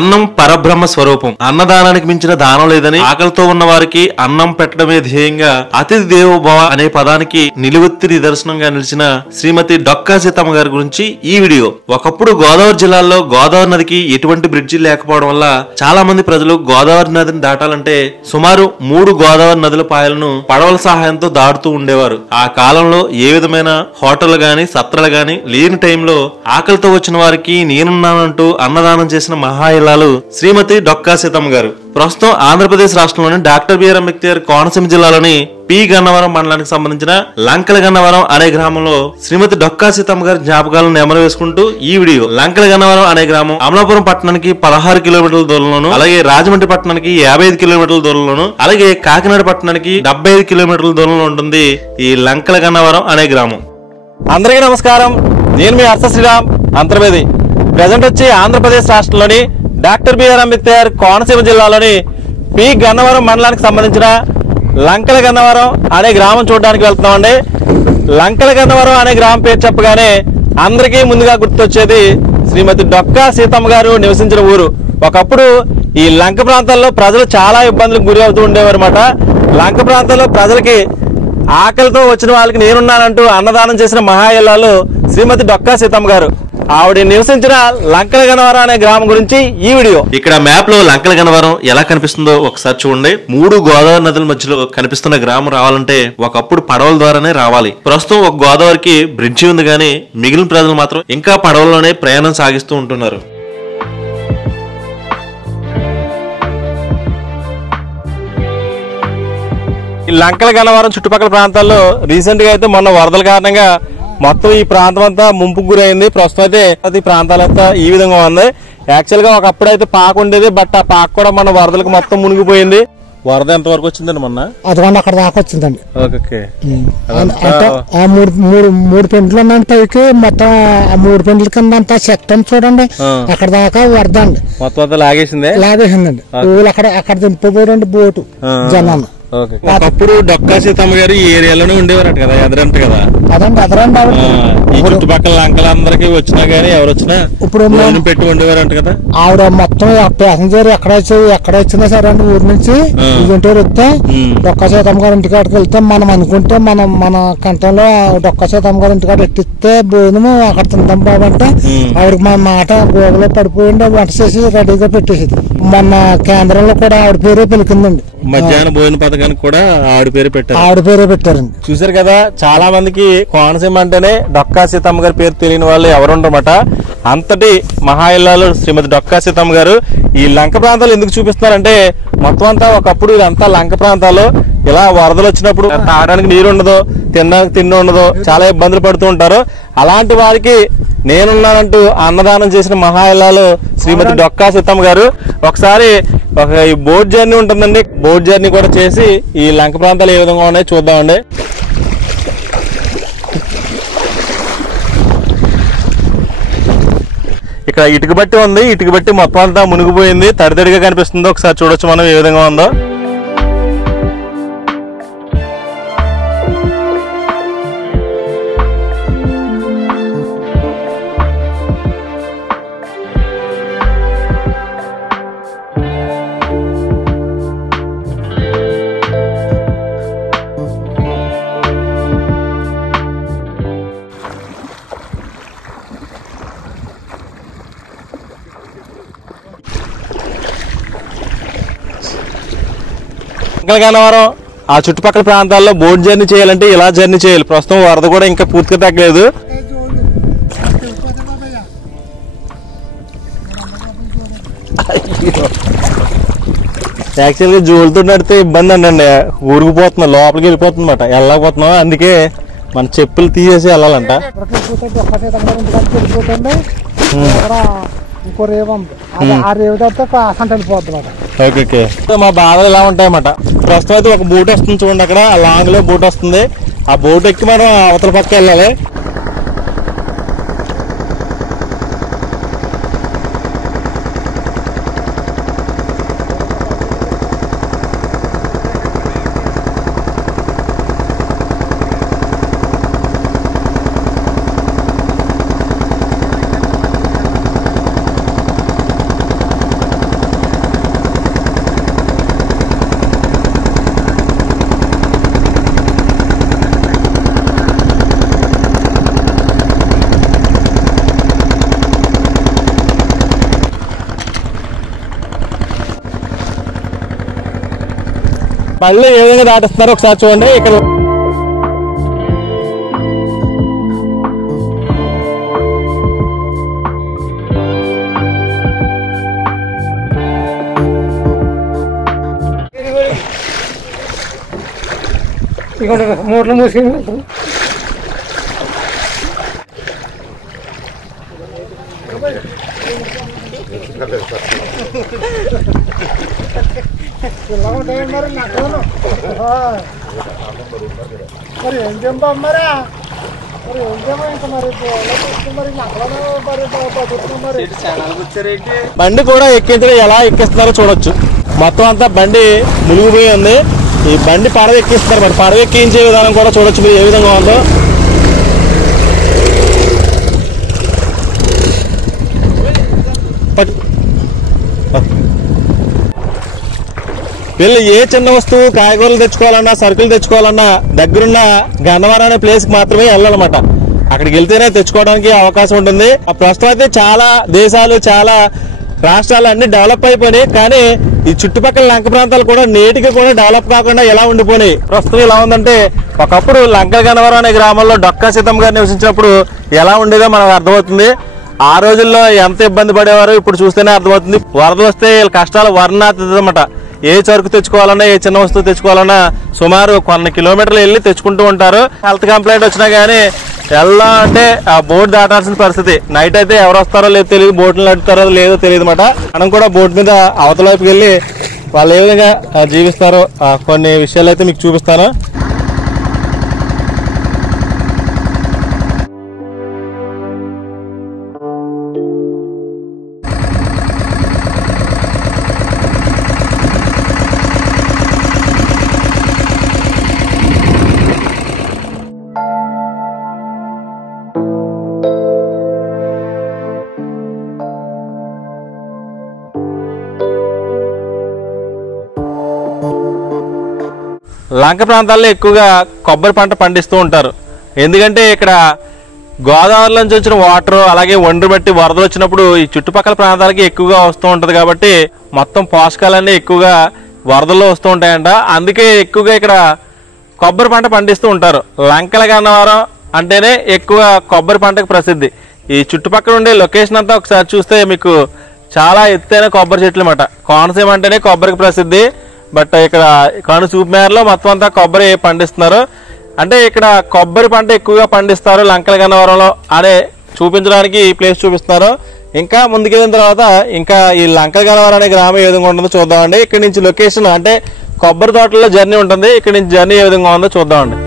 అన్నం పరబ్రహ్మ స్వరూపం. అన్నదానానికి మించిన దానం లేదని, ఆకలితో ఉన్న వారికి అన్నం పెట్టడమే ధ్యేయంగా అతిథి దేవో భవ అనే పదానికి నిలువెత్తి నిదర్శనంగా నిలిచిన శ్రీమతి డొక్కా సీతమ్మ గారి గురించి ఈ వీడియో. ఒకప్పుడు గోదావరి జిల్లాలో గోదావరి నదికి ఎటువంటి బ్రిడ్జి లేకపోవడం వల్ల చాలా మంది ప్రజలు గోదావరి నదిని దాటాలంటే సుమారు 3 గోదావరి నదుల పాయలను పడవల సహాయంతో దాటుతూ ఉండేవారు. ఆ కాలంలో ఏ విధమైన హోటల్ గాని సత్రాలు గాని లేని టైంలో ఆకలితో వచ్చిన వారికి నేనున్నానంటూ అన్నదానం చేసిన మహాయిల్లాలు శ్రీమతి డొక్కా సీతమ్మ గారు. ప్రస్తుతం ఆంధ్రప్రదేశ్ రాష్ట్రంలోని డాక్టర్ బిఆర్ అంబేద్కర్ కోనసీమ జిల్లాలోని పి గన్నవరం మండలానికి సంబంధించిన లంకల గన్నవరం అనే గ్రామంలో శ్రీమతి డొక్కా సీతమ్మ గారి జ్ఞాపకాలను నెమరు వేసుకుంటూ ఈ వీడియో. లంకల గన్నవరం అనే గ్రామం అమలాపురం పట్టణానికి 16 కిలోమీటర్ల దూరంలోను, అలాగే రాజమండ్రి పట్టణానికి 55 కిలోమీటర్ల దూరంలోను, అలాగే కాకినాడ పట్టణానికి 75 కిలోమీటర్ల దూరంలో ఉంటుంది ఈ లంకల గన్నవరం అనే గ్రామం. అందరికీ నమస్కారం. నేను మీ అర్స శ్రీరామ్ అంతర్వేది. ప్రజెంట్ వచ్చి ఆంధ్రప్రదేశ్ రాష్ట్రంలోని డాక్టర్ బిఆర్ అంబేద్కర్ కోనసీమ జిల్లాలోని పి గన్నవరం మండలానికి సంబంధించిన లంకల గన్నవరం అనే గ్రామం చూడడానికి వెళ్తున్నామండి. లంకల గన్నవరం అనే గ్రామం పేరు చెప్పగానే అందరికీ ముందుగా గుర్తొచ్చేది శ్రీమతి డొక్కా సీతమ్మ గారు నివసించిన ఊరు. ఒకప్పుడు ఈ లంక ప్రాంతాల్లో ప్రజలు చాలా ఇబ్బందులకు గురి అవుతూ ఉండేవారు అన్నమాట. లంక ప్రాంతాల్లో ప్రజలకి ఆకలితో వచ్చిన వాళ్ళకి నేనున్నానంటూ అన్నదానం చేసిన మహాయిల్లాలు శ్రీమతి డొక్కా సీతమ్మ గారు. ఆవిడ నివసించిన లంకల గన్నవరం అనే గ్రామం గురించి ఈ వీడియో. ఇక్కడ మ్యాప్ లో లంకల గన్నవరం ఎలా కనిపిస్తుందో ఒకసారి చూడండి. 3 గోదావరి నదుల మధ్యలో కనిపిస్తున్న గ్రామం రావాలంటే ఒకప్పుడు పడవల ద్వారానే రావాలి. ప్రస్తుతం ఒక గోదావరికి బ్రిడ్జి ఉంది కానీ మిగిలిన ప్రజలు మాత్రం ఇంకా పడవల్లోనే ప్రయాణం సాగిస్తూ ఉంటున్నారు. ఈ లంకల గన్నవరం చుట్టుపక్కల ప్రాంతాల్లో రీసెంట్ గా అయితే మొన్న వరదల కారణంగా మొత్తం ఈ ప్రాంతం అంతా ముంపుకు గురైంది. ప్రస్తుతం అయితే ఈ ప్రాంతాలంతా ఈ విధంగా ఉంది. యాక్చువల్ గా ఒకప్పుడు అయితే పాక ఉండేది, బట్ ఆ పాక కూడా మన వరదలకు మొత్తం మునిగిపోయింది. వరద ఎంత వరకు వచ్చిందండి మొన్న? అదిగోండి అక్కడ దాకా వచ్చిందండి. ఓకే. అంటే ఆ మూడు పెంట్లు ఉన్నాయండి పైకి. మొత్తం ఆ 3 పెంట్ల కింద అంతా చెత్త చూడండి, అక్కడ దాకా వరద అండి. మొత్తం అంతా లాగేసిందండి. అక్కడ దింపబోడండి బోటు జనాలు. ఒకప్పుడు డొక్కా సీతమ్మ గారు ఈ ఏరియాలోనే ఉండేవారట కదా, ఎదరంట కదా. అదండి ఎదరండి. ఈ చుట్టుపక్కల లంకలందరికి వచ్చినా గానీ ఎవరు వచ్చినా ఇప్పుడు పెట్టి ఉండేవారంట కదా. ఆవిడ మొత్తం ప్యాసింజర్ ఎక్కడ వచ్చినా సరే అండి ఊరి నుంచి గుంటూరు వస్తే డొక్కా సీతమ్మ గారి ఇంటికాడికి వెళ్తే మనం అనుకుంటే మన కంటంలో డొక్కా సీతమ్మ గారి ఇంటికాడ ఎట్టిస్తే భోజనము అక్కడ తిందాం బాబు అంటే ఆవిడకి మా మాట గోగలో పడిపోయింది. వంట చేసి రెడీగా పెట్టేసింది. మొన్న కేంద్రంలో కూడా ఆవిడ పేరే పిలికిందండి. మధ్యాహ్న భోజన పథకానికి కూడా ఆవిడ పేరే పెట్టారండి. చూసారు కదా, చాలా మందికి కోనసీమ అంటేనే డొక్కా సీతమ్మ గారి పేరు తెలియని వాళ్ళు ఎవరు ఉండరన్నమాట. అంతటి మహాయిల్లాలు శ్రీమతి డొక్కా సీతమ్మ గారు. ఈ లంక ప్రాంతాలు ఎందుకు చూపిస్తున్నారంటే మొత్తం అంతా ఒకప్పుడు ఇదంతా లంక ప్రాంతాలు. ఇలా వరదలు వచ్చినప్పుడు తాగడానికి నీరు ఉండదు, తినడానికి తిండి ఉండదు, చాలా ఇబ్బందులు పడుతూ ఉంటారు. అలాంటి వారికి నేనున్నానంటూ అన్నదానం చేసిన మహాయిల్లాలు శ్రీమతి డొక్కా సీతమ్మ గారు. ఒకసారి ఈ బోట్ జర్నీ ఉంటుందండి, బోట్ జర్నీ కూడా చేసి ఈ లంక ప్రాంతాలు ఏ విధంగా ఉన్నాయో చూద్దామండి. ఇక్కడ ఇటుక బట్టి ఉంది, ఇటుక బట్టి మొత్తం అంతా మునిగిపోయింది, తడితడిగా కనిపిస్తుంది. ఒకసారి చూడొచ్చు మనం ఏ విధంగా ఉందో. గన్నవరం ఆ చుట్టుపక్కల ప్రాంతాల్లో బోట్ జర్నీ చేయాలంటే ఇలా జర్నీ చేయాలి. ప్రస్తుతం వరద కూడా ఇంకా పూర్తిగా తగ్గలేదు. యాక్చువల్గా జోలుతో నడితే ఇబ్బంది అండి, ఊరికిపోతున్నా, లోపలికి వెళ్ళిపోతుంది అన్నమాట, వెళ్ళకపోతున్నాం. అందుకే మన చెప్పులు తీసేసి వెళ్ళాలంట. ఇంకో రేవు ఉంది, ఆ రేవు తప్పితే కాసంట వెళ్ళిపోద్ది అన్నమాట. ఓకే. మా బాధలు ఎలా ఉంటాయన్నమాట. ప్రస్తుతం అయితే ఒక బోట్ వస్తుంది చూడండి, అక్కడ లాంగ్ లో బోట్ వస్తుంది. ఆ బోట్ ఎక్కి మనం అవతల పక్క వెళ్ళాలి. మళ్ళీ ఏ విధంగా దాటిస్తున్నారో ఒకసారి చూడండి. ఇక్కడ మూటలు మూసుకుని మరి ఏం చెంపా మరా మరి ఏం చెమ్మా ఇంకా మరి బండి కూడా ఎక్కించడం ఎలా ఎక్కిస్తున్నారో చూడొచ్చు. మొత్తం అంతా బండి మునిగిపోయి ఉంది. ఈ బండి పడవ ఎక్కిస్తున్నారు. మరి పడవ ఎక్కించే విధానం కూడా చూడొచ్చు మీరు ఏ విధంగా ఉందో. వీళ్ళు ఏ చిన్న వస్తువు కాయగూరలు తెచ్చుకోవాలన్నా సరుకులు తెచ్చుకోవాలన్నా దగ్గరున్న గన్నవరం అనే ప్లేస్ కి మాత్రమే వెళ్ళాలన్నమాట. అక్కడికి వెళ్తేనే తెచ్చుకోవడానికి అవకాశం ఉంటుంది. ప్రస్తుతం అయితే చాలా దేశాలు చాలా రాష్ట్రాలు అన్ని డెవలప్ అయిపోయినాయి. కానీ ఈ చుట్టుపక్కల లంక ప్రాంతాలు కూడా నేటికి కూడా డెవలప్ కాకుండా ఎలా ఉండిపోయినాయి. ప్రస్తుతం ఎలా ఉందంటే ఒకప్పుడు లంక గన్నవరం అనే గ్రామంలో డొక్కా సీతమ్మ గారు నివసించినప్పుడు ఎలా ఉండేదో మనకు అర్థమవుతుంది. ఆ రోజుల్లో ఎంత ఇబ్బంది పడేవారు ఇప్పుడు చూస్తేనే అర్థమవుతుంది. వరద వస్తే వీళ్ళ కష్టాలు వర్ణాతీతమట. ఏ సరుకు తెచ్చుకోవాలన్నా ఏ చిన్న వస్తువు తెచ్చుకోవాలన్నా సుమారు కొన్ని కిలోమీటర్లు వెళ్ళి తెచ్చుకుంటూ ఉంటారు. హెల్త్ కంప్లైంట్ వచ్చినా కానీ ఎలా అంటే ఆ బోట్ దాటాల్సిన పరిస్థితి. నైట్ అయితే ఎవరు వస్తారో లేదో తెలియదు, బోట్లు నడుపుతారో లేదో తెలియదు అనమాట. మనం కూడా బోట్ మీద అవతల వైపుకి వెళ్ళి వాళ్ళు ఏ విధంగా జీవిస్తారో కొన్ని విషయాలు అయితే మీకు చూపిస్తాను. లంక ప్రాంతాల్లో ఎక్కువగా కొబ్బరి పంట పండిస్తూ ఉంటారు. ఎందుకంటే ఇక్కడ గోదావరి నుంచి వచ్చిన వాటర్ అలాగే ఒండ్రు బట్టి వరదలు వచ్చినప్పుడు ఈ చుట్టుపక్కల ప్రాంతాలకి ఎక్కువగా వస్తూ ఉంటుంది. కాబట్టి మొత్తం పోషకాలన్నీ ఎక్కువగా వరదల్లో వస్తూ ఉంటాయంట. అందుకే ఎక్కువగా ఇక్కడ కొబ్బరి పంట పండిస్తూ ఉంటారు. లంకల గన్నవరం అంటేనే ఎక్కువ కొబ్బరి పంటకు ప్రసిద్ధి. ఈ చుట్టుపక్కల ఉండే లొకేషన్ అంతా ఒకసారి చూస్తే మీకు చాలా ఎత్తైన కొబ్బరి చెట్లు అన్నమాట. కోనసీమ అంటేనే కొబ్బరికి ప్రసిద్ధి. బట్ ఇక్కడ కను చూపు మేరలో మొత్తం అంతా కొబ్బరి పండిస్తున్నారు. అంటే ఇక్కడ కొబ్బరి పంట ఎక్కువగా పండిస్తారు లంకల గన్నవరంలో అనే చూపించడానికి ఈ ప్లేస్ చూపిస్తున్నారు. ఇంకా ముందుకెళ్ళిన తర్వాత ఇంకా ఈ లంకల గన్నవరం అనే గ్రామం ఏ విధంగా ఉంటుందో చూద్దామండి. ఇక్కడ నుంచి లొకేషన్ అంటే కొబ్బరి తోటల్లో జర్నీ ఉంటుంది. ఇక్కడ నుంచి జర్నీ ఏ విధంగా ఉందో చూద్దామండి.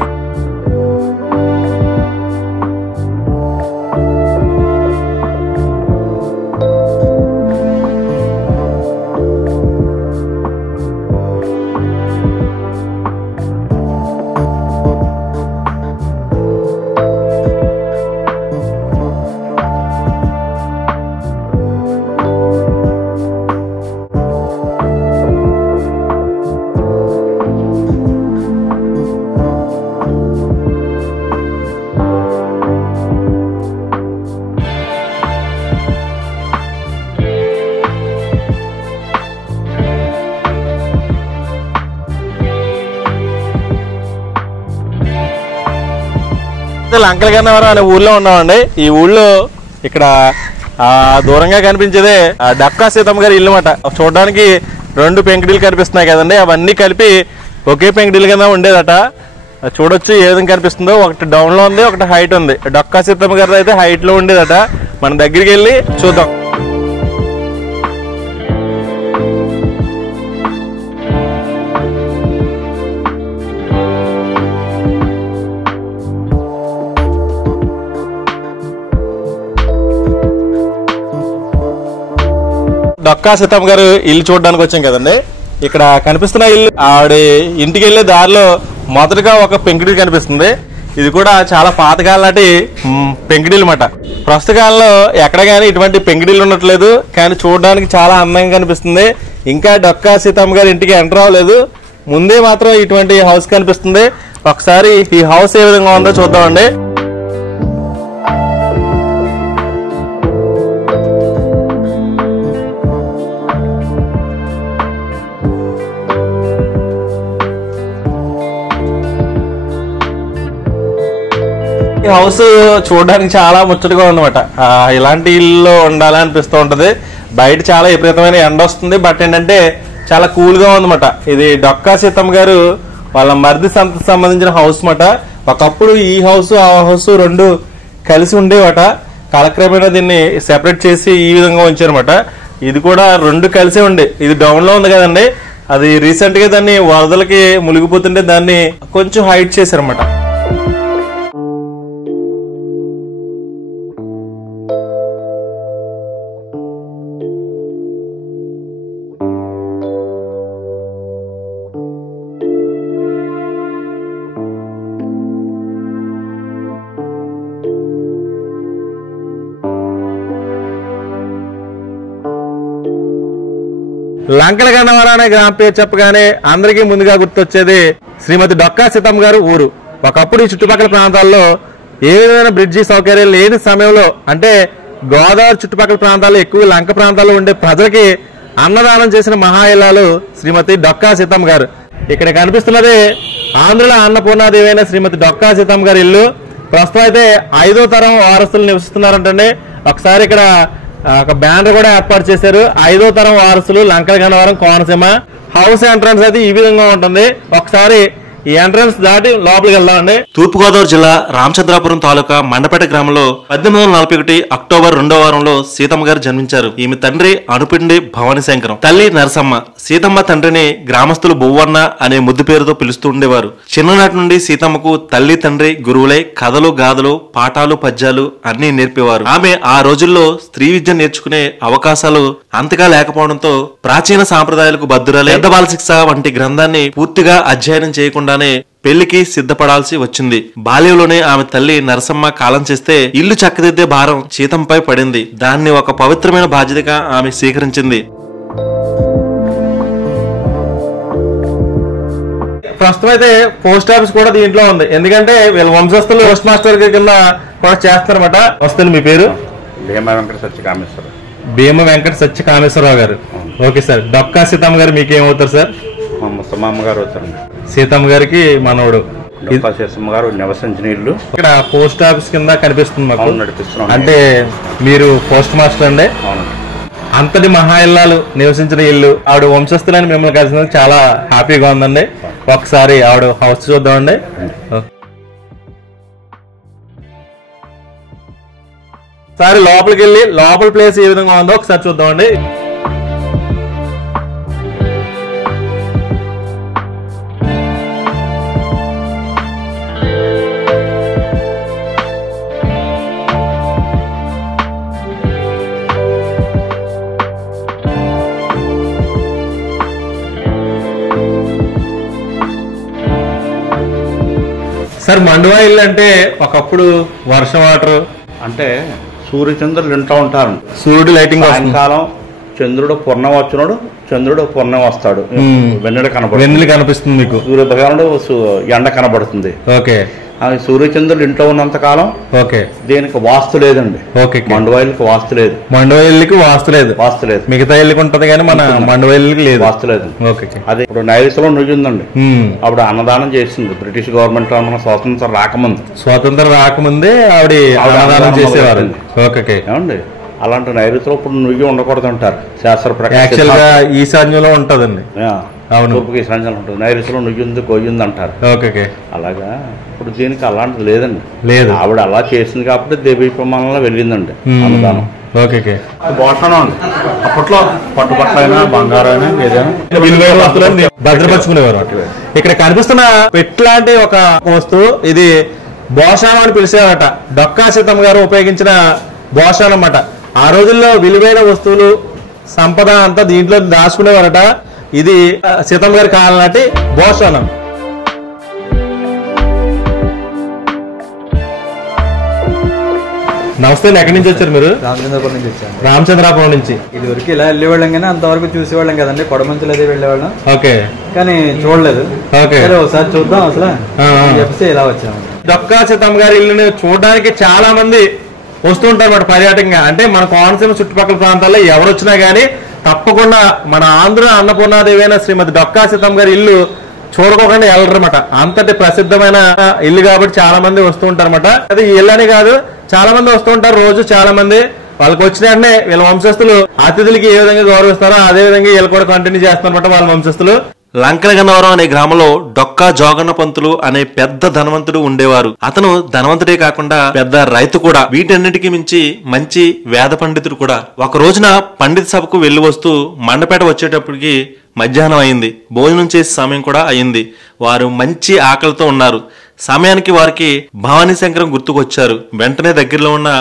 లంకల గన్నవరం అనే ఊళ్ళో ఉన్నామండి. ఈ ఊళ్ళో ఇక్కడ దూరంగా కనిపించేదే డొక్కా సీతమ్మ గారి ఇల్లు అన్నమాట. చూడడానికి 2 పెంకుటిల్లు కనిపిస్తున్నాయి కదండి. అవన్నీ కలిపి ఒకే పెంకుటిల్లు కింద ఉండేదట. చూడొచ్చు ఏ విధంగా కనిపిస్తుందో. ఒకటి డౌన్ లో ఉంది, ఒకటి హైట్ ఉంది. డొక్కా సీతమ్మ గారి అయితే హైట్ లో ఉండేదట. మన దగ్గరికి వెళ్ళి చూద్దాం. డొక్కా సీతమ్మ గారు ఇల్లు చూడడానికి వచ్చాం కదండి. ఇక్కడ కనిపిస్తున్న ఇల్లు ఆవిడ ఇంటికి వెళ్ళే దారిలో మొదటగా ఒక పెంకుటిల్లు కనిపిస్తుంది. ఇది కూడా చాలా పాతకాలం నాటి పెంకుటిల్లు అన్నమాట. ప్రస్తుత కాలంలో ఎక్కడ కానీ ఇటువంటి పెంకుటిల్లు ఉండట్లేదు. కానీ చూడడానికి చాలా అందంగా కనిపిస్తుంది. ఇంకా డొక్కా సీతమ్మ గారి ఇంటికి ఎంటర్ అవ్వలేదు. ముందే మాత్రం ఇటువంటి హౌస్ కనిపిస్తుంది. ఒకసారి ఈ హౌస్ ఏ విధంగా ఉందో చూద్దామండి. ఈ హౌస్ చూడడానికి చాలా ముచ్చటగా ఉందన్నమాట. ఇలాంటి ఇల్లు ఉండాలనిపిస్తూ ఉంటది. బయట చాలా విపరీతమైన ఎండ వస్తుంది, బట్ ఏంటంటే చాలా కూల్ గా ఉందన్నమాట. ఇది డొక్కా సీతమ్మ గారు వాళ్ళ మరిది సంబంధించిన హౌస్ మాట. ఒకప్పుడు ఈ హౌస్ ఆ హౌస్ రెండు కలిసి ఉండేవట. కాలక్రమేణా దీన్ని సెపరేట్ చేసి ఈ విధంగా ఉంచారన్నమాట. ఇది కూడా రెండు కలిసే ఉండే. ఇది డౌన్ లో ఉంది కదండి, అది రీసెంట్ గా దాన్ని వరదలకి మునిగిపోతుంటే దాన్ని కొంచెం హైట్ చేశారన్నమాట. లంకల గన్నవరం అనే గ్రామ పేరు చెప్పగానే అందరికీ ముందుగా గుర్తొచ్చేది శ్రీమతి డొక్కా సీతమ్మ గారు ఊరు. ఒకప్పుడు ఈ చుట్టుపక్కల ప్రాంతాల్లో ఏ విధమైన బ్రిడ్జి సౌకర్యాలు లేని సమయంలో, అంటే గోదావరి చుట్టుపక్కల ప్రాంతాల్లో ఎక్కువ లంక ప్రాంతాల్లో ఉండే ప్రజలకి అన్నదానం చేసిన మహా ఇల్లాలు శ్రీమతి డొక్కా సీతమ్మ గారు. ఇక్కడ కనిపిస్తున్నది ఆంధ్రుల అన్నపూర్ణాదేవి అయిన శ్రీమతి డొక్కా సీతమ్మ గారి ఇల్లు. ప్రస్తుతం అయితే 5వ తరం వారసులు నివసిస్తున్నారంటే. ఒకసారి ఇక్కడ ఒక బ్యానర్ కూడా ఏర్పాటు చేశారు. 5వ తరం వారసులు లంకల గన్నవరం కోనసీమ. హౌస్ ఎంట్రన్స్ అయితే ఈ విధంగా ఉంటుంది. ఒకసారి ఈ ఎంట్రన్స్ దాటి లోపలికి వెళ్దామండి. తూర్పుగోదావరి జిల్లా రామచంద్రాపురం తాలూకా మండపేట గ్రామంలో 1841 అక్టోబర్ 2వ వారంలో సీతమ్మ గారు జన్మించారు. ఈమె తండ్రి అనుపిండి భవానీశంకరం, తల్లి నరసమ్మ. సీతమ్మ తండ్రిని గ్రామస్తులు బొవ్వన్న అనే ముద్దు పేరుతో పిలుస్తూ ఉండేవారు. చిన్ననాటి నుండి సీతమ్మకు తల్లి తండ్రి గురువులై కథలు గాథలు పాఠాలు పద్యాలు అన్ని నేర్పేవారు. ఆమె ఆ రోజుల్లో స్త్రీ విద్య నేర్చుకునే అవకాశాలు అంతగా లేకపోవడంతో ప్రాచీన సాంప్రదాయాలకు బద్దురాలే పెద్ద బాల శిక్ష వంటి గ్రంథాన్ని పూర్తిగా అధ్యయనం చేయకుండానే పెళ్లికి సిద్ధపడాల్సి వచ్చింది. బాల్యంలోనే ఆమె తల్లి నరసమ్మ కాలం చేస్తే ఇల్లు చక్కదిద్దే భారం సీతమ్మపై పడింది. దాన్ని ఒక పవిత్రమైన బాధ్యతగా ఆమె స్వీకరించింది. ప్రస్తుతం అయితే పోస్ట్ ఆఫీస్ కూడా దీంట్లో ఉంది. ఎందుకంటే వీళ్ళ వంశస్థులు పోస్ట్ మాస్టర్ కింద కూడా చేస్తారన్నమాట. వస్తుంది. మీ పేరు? భీమ వెంకట సత్యకామేశ్వర. భీమ వెంకట సత్యకామేశ్వరరావు గారు. Okay sir. డొక్కా సీతమ్మ గారు మీకేమవుతారు సార్? మా ముసలమ్మ గారు అవుతారండి. సీతమ్మ గారికి మనవడు. డొక్కా సీతమ్మ గారు నివసించిన ఇల్లు ఇక్కడ పోస్ట్ ఆఫీస్ కింద కనిపిస్తుంది మాకు. నడిపిస్తున్నాం. అంటే మీరు పోస్ట్ మాస్టర్ అండి? అవును. అంతటి మహా ఇల్లాలు నివసించిన ఇల్లు. ఆవిడ వంశస్థులని మిమ్మల్ని కలిసినందుకు చాలా హ్యాపీగా ఉందండి. ఒకసారి ఆవిడ హౌస్ చూద్దామండి. ఒకసారి లోపలికి వెళ్ళి లోపల ప్లేస్ ఏ విధంగా ఉందో ఒకసారి చూద్దామండి. సార్, మండువా ఇల్లు అంటే ఒకప్పుడు వర్షం వాటర్ అంటే సూర్యచంద్రులు వింటూ ఉంటారు. సూర్యుడు లైటింగ్ సాయంకాలం చంద్రుడు పూర్ణం వచ్చినాడు, చంద్రుడు పూర్ణం వస్తాడు, వెన్నెల కనబడుతుంది, వెన్నెల కనిపిస్తుంది మీకు, సూర్య భగవానుడు ఎండ కనబడుతుంది. ఓకే. సూర్యచంద్రులు ఇంట్లో ఉన్నంత కాలం ఓకే దీనికి వాస్తు లేదండి. ఓకే. మండువాయిలకి వాస్తు లేదు. మండువాయిలకి వాస్తు లేదు. వాస్తు లేదు. మిగతా ఇల్లుకి ఉంటది కానీ మన మండువాయిలకి లేదు. వాస్తు లేదు. ఓకే. అదే ఇప్పుడు నైరుతిలో నుయ్యి ఉందండి. అప్పుడు అన్నదానం చేసింది బ్రిటిష్ గవర్నమెంట్. మన స్వాతంత్రం రాకముందు, స్వాతంత్రం రాకముందే ఆవిడ అన్నదానం చేసేవారు. ఓకే. ఏమండి అలాంటి నైరుతిలో ఇప్పుడు నుయ్యి ఉండకూడదు అంటారు శాస్త్ర ప్రకారం. యాక్చువల్ గా ఈశాన్యంలో ఉంటదండి. అవును, తూర్పుకి ఈశాన్యంలో ఉంటుంది. నైరుతిలో నుయ్యి ఉంది గొయ్యి ఉంది అంటారు. ఓకే. అలాగా ఇప్పుడు దీనికి అలాంటిది లేదండి. లేదు. ఆవిడ అలా చేసింది కాబట్టి దేవీ ప్రమాణంలో వెళ్ళిందండి అన్నదానం. ఓకే. భోషణం అండి. అప్పట్లో పట్టుబట్టలు అయినా బంగారం అయినా ఏదైనా భద్రపరుచుకునేవారు. ఇక్కడ కనిపిస్తున్న పెట్లాంటి ఒక వస్తువు, ఇది భోషానం అని పిలిచేవారట. డొక్కా సీతమ్మ గారు ఉపయోగించిన భోషానం అన్నమాట. ఆ రోజుల్లో విలువైన వస్తువులు సంపద అంతా దీంట్లో దాచుకునేవారట. ఇది సీతమ్మ గారి కాలం నాటి భోషానం. నమస్తే. ఎక్కడి నుంచి వచ్చారు మీరు? రామచంద్రపురం నుంచి వచ్చాను. రామచంద్రాపురం నుంచి. ఇది వరకు ఇలా వెళ్ళేవాళ్ళం కానీ అంతవరకు చూసేవాళ్ళం కదండి. కొడమంచులు అది వెళ్ళేవాళ్ళం. ఓకే. కానీ చూడలేదు. ఓకే. ఒకసారి చూద్దాం అసలు చెప్పి ఇలా వచ్చాము. డొక్కా సీతమ్మ గారి ఇల్లుని చూడడానికి చాలా మంది వస్తూ ఉంటారు అన్నమాట పర్యాటకంగా. అంటే మన కోనసీమ చుట్టుపక్కల ప్రాంతాల్లో ఎవరు వచ్చినా గానీ తప్పకుండా మన ఆంధ్ర అన్నపూర్ణాదేవి అయిన శ్రీమతి డొక్కా సీతమ్మ గారి ఇల్లు చూడకోకుండా వెళ్ళరన్నమాట. అంతటి ప్రసిద్ధమైన ఇల్లు కాబట్టి చాలా మంది వస్తూ ఉంటారన్నమాట. అది ఈ ఇల్లు అని కాదు, చాలా మంది వస్తూ ఉంటారు రోజు. చాలా మంది వాళ్ళకి వచ్చిన వెంటనే వీళ్ళ వంశస్థులు అతిథులకి ఏ విధంగా గౌరవిస్తారో అదే విధంగా వీళ్ళు కూడా కంటిన్యూ చేస్తారన్నమాట వాళ్ళ వంశస్థులు. లంకలగన్నవరం అనే గ్రామంలో డొక్కా జోగన్న పంతులు అనే పెద్ద ధనవంతుడు ఉండేవారు. అతను ధనవంతుడే కాకుండా పెద్ద రైతు కూడా. వీటన్నిటికీ మించి మంచి వేద పండితుడు కూడా. ఒక రోజున పండిత సభకు వెళ్లి వస్తూ మండపేట వచ్చేటప్పటికి మధ్యాహ్నం అయింది. భోజనం చేసే సమయం కూడా అయింది. వారు మంచి ఆకలితో ఉన్నారు. సమయానికి వారికి భవానీ శంకరం గుర్తుకొచ్చారు. వెంటనే దగ్గరలో ఉన్న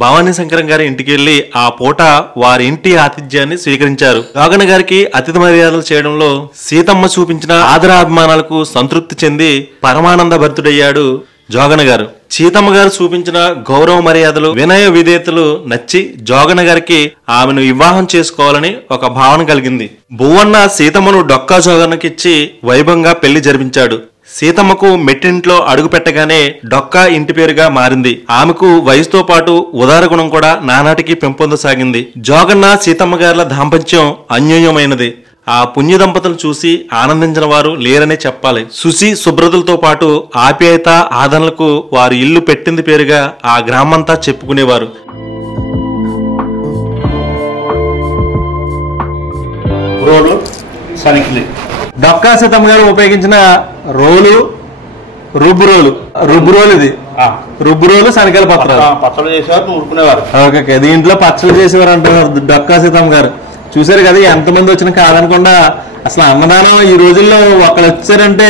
భవానీ శంకరం గారి ఇంటికి వెళ్లి ఆ పూట వారి ఇంటి ఆతిథ్యాన్ని స్వీకరించారు. జోగన్న గారికి అతిథి మర్యాదలు చేయడంలో సీతమ్మ చూపించిన ఆదరాభిమానాలకు సంతృప్తి చెంది పరమానంద భరితుడయ్యాడు జోగన్న గారు. సీతమ్మ గారు చూపించిన గౌరవ మర్యాదలు, వినయ విధేయతలు నచ్చి జోగన్న గారికి ఆమెను వివాహం చేసుకోవాలని ఒక భావన కలిగింది. భువన్న సీతమ్మను డొక్కా జోగన్నకిచ్చి వైభవంగా పెళ్లి జరిపించాడు. సీతమ్మకు మెట్టింట్లో అడుగు పెట్టగానే డొక్కా ఇంటి పేరుగా మారింది. ఆమెకు వయసుతో పాటు ఉదార గుణం కూడా నానాటికి పెంపొందసాగింది. జోగన్న సీతమ్మ గారుల దాంపత్యం అన్యోన్యమైనది. ఆ పుణ్య దంపతులు చూసి ఆనందించిన వారు లేరనే చెప్పాలి. సుసి శుభ్రతలతో పాటు ఆప్యాయత ఆదరణలకు వారు ఇల్లు పెట్టింది పేరుగా ఆ గ్రామంతా చెప్పుకునేవారు. డొక్కా సీతమ్మ గారు ఉపయోగించిన రోలు రుబ్బురోలు ఇది రుబ్బురోలు శనగల పచ్చళ్ళు చేసేవారు, నూరుకునేవారు. ఓకే, దీంట్లో పచ్చళ్ళు చేసేవారు అంటున్నారు డొక్కా సీతమ్మ గారు. చూసారు కదా ఎంతమంది వచ్చినా కాదనకుండా. అసలు అన్నదానం ఈ రోజుల్లో ఒకళ్ళు వచ్చారంటే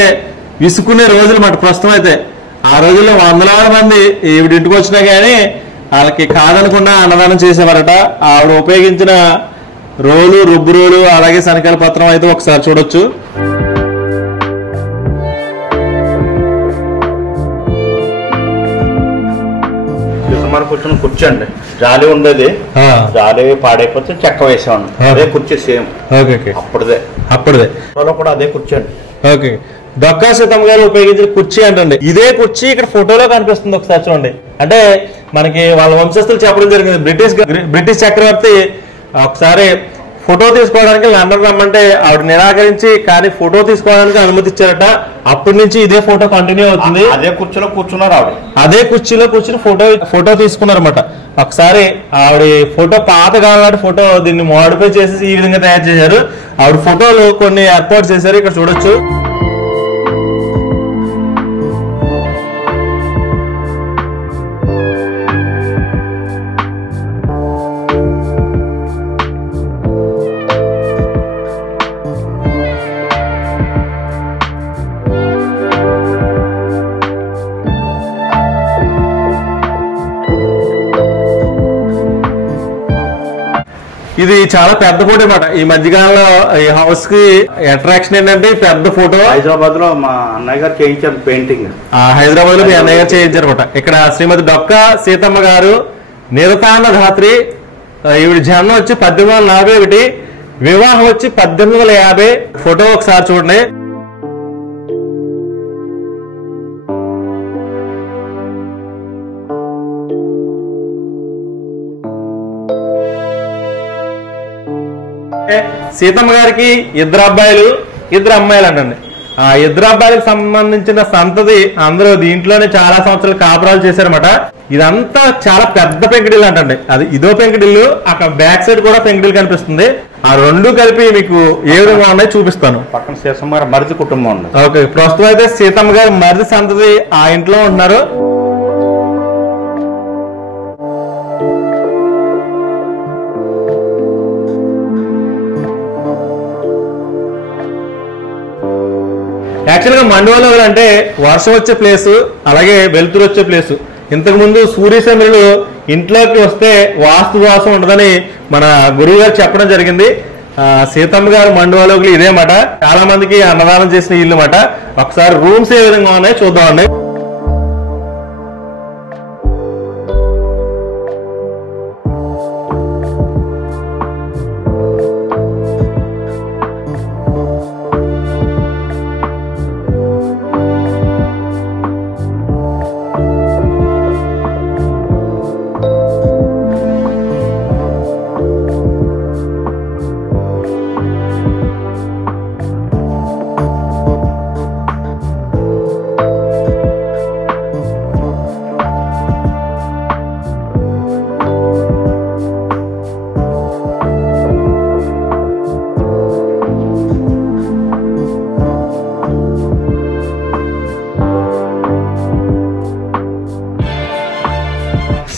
విసుకునే రోజులు మాట ప్రస్తుతం అయితే. ఆ రోజుల్లో వందలాది మంది ఈవిడింటికి వచ్చినా గానీ వాళ్ళకి కాదనకుండా అన్నదానం చేసేవారట. ఆవిడ ఉపయోగించిన రోలు రుబ్బురోలు అలాగే శనగల పత్రం అయితే ఒకసారి చూడొచ్చు. కూర్చొని కుర్చీ అండి, జాలి ఉండేది. జాలి పాడైపోతే చెక్క వేసేవాడిని. అదే కుర్చీ సేమ్ అప్పుడుదే కూడా అదే కూర్చీ అండి. ఓకే, డొక్కా సీతమ్మ గారు ఉపయోగించిన కుర్చీ అంటండి. ఇదే కుర్చీ ఇక్కడ ఫోటోలో కనిపిస్తుంది, ఒకసారి చూడండి. అంటే మనకి వాళ్ళ వంశస్థులు చెప్పడం జరిగింది. బ్రిటిష్ చక్రవర్తి ఒకసారి ఫోటో తీసుకోవడానికి లండన్ రమ్మంటే ఆవిడ నిరాకరించి, కానీ ఫోటో తీసుకోవడానికి అనుమతి ఇచ్చారట. అప్పటి నుంచి ఇదే ఫోటో కంటిన్యూ అవుతుంది. అదే కుర్చీలో కూర్చున్నారు ఆవిడ. అదే కుర్చీలో కూర్చుని ఫోటో తీసుకున్నారన్నమాట. ఒకసారి ఆవిడ ఫోటో పాతకాలం నాటి ఫోటో, దీన్ని మోడిఫై చేసి ఈ విధంగా తయారు చేశారు. ఆవిడ ఫోటోలు కొన్ని ఏర్పాటు చేశారు, ఇక్కడ చూడొచ్చు. ఇది చాలా పెద్ద ఫోటో అన్నమాట. ఈ మధ్యకాలంలో ఈ హౌస్ కి అట్రాక్షన్ ఏంటంటే పెద్ద ఫోటో. హైదరాబాద్ లో మా అన్నయ్య గారు చేయించారు పెయింటింగ్. హైదరాబాద్ లో మీ అన్నయ్య గారు చేయించారు అనమాట. ఇక్కడ శ్రీమతి డొక్కా సీతమ్మ గారు నిరతాన ధాత్రి. ఈవిడ జన్మ వచ్చి 1841, వివాహం వచ్చి 1850. ఫోటో ఒకసారి చూడండి. సీతమ్మ గారికి 2 అబ్బాయిలు 2 అమ్మాయిలు అంటండి. ఆ 2 అబ్బాయిలకు సంబంధించిన సంతతి అందరూ దీంట్లోనే చాలా సంవత్సరాలు కాపురాలు చేశారన్నమాట. ఇదంతా చాలా పెద్ద పెంకుడిల్లు అంటండి. అది ఇదో పెంకుడిల్లు, అక్కడ బ్యాక్ సైడ్ కూడా పెంకుడిల్లు కనిపిస్తుంది. ఆ రెండు కలిపి మీకు ఏ విధంగా ఉన్నాయో చూపిస్తాను. పక్కన సీతమ్మ గారు మరిది కుటుంబం ఉంది. ఓకే, ప్రస్తుతం అయితే సీతమ్మ గారు మరిది సంతతి ఆ ఇంట్లో ఉంటున్నారు. యాక్చువల్గా మండవలోగులు అంటే వర్షం వచ్చే ప్లేసు, అలాగే వెలుతురు వచ్చే ప్లేసు. ఇంతకు ముందు సూర్యచంద్రులు ఇంట్లోకి వస్తే వాస్తు దోషం ఉండదని మన గురువు గారు చెప్పడం జరిగింది. సీతమ్మ గారు మండవలోగులు ఇదే మాట. చాలా మందికి అన్నదానం చేసిన ఇల్లు మాట. ఒకసారి రూమ్స్ ఏ విధంగా ఉన్నాయో చూద్దామండి.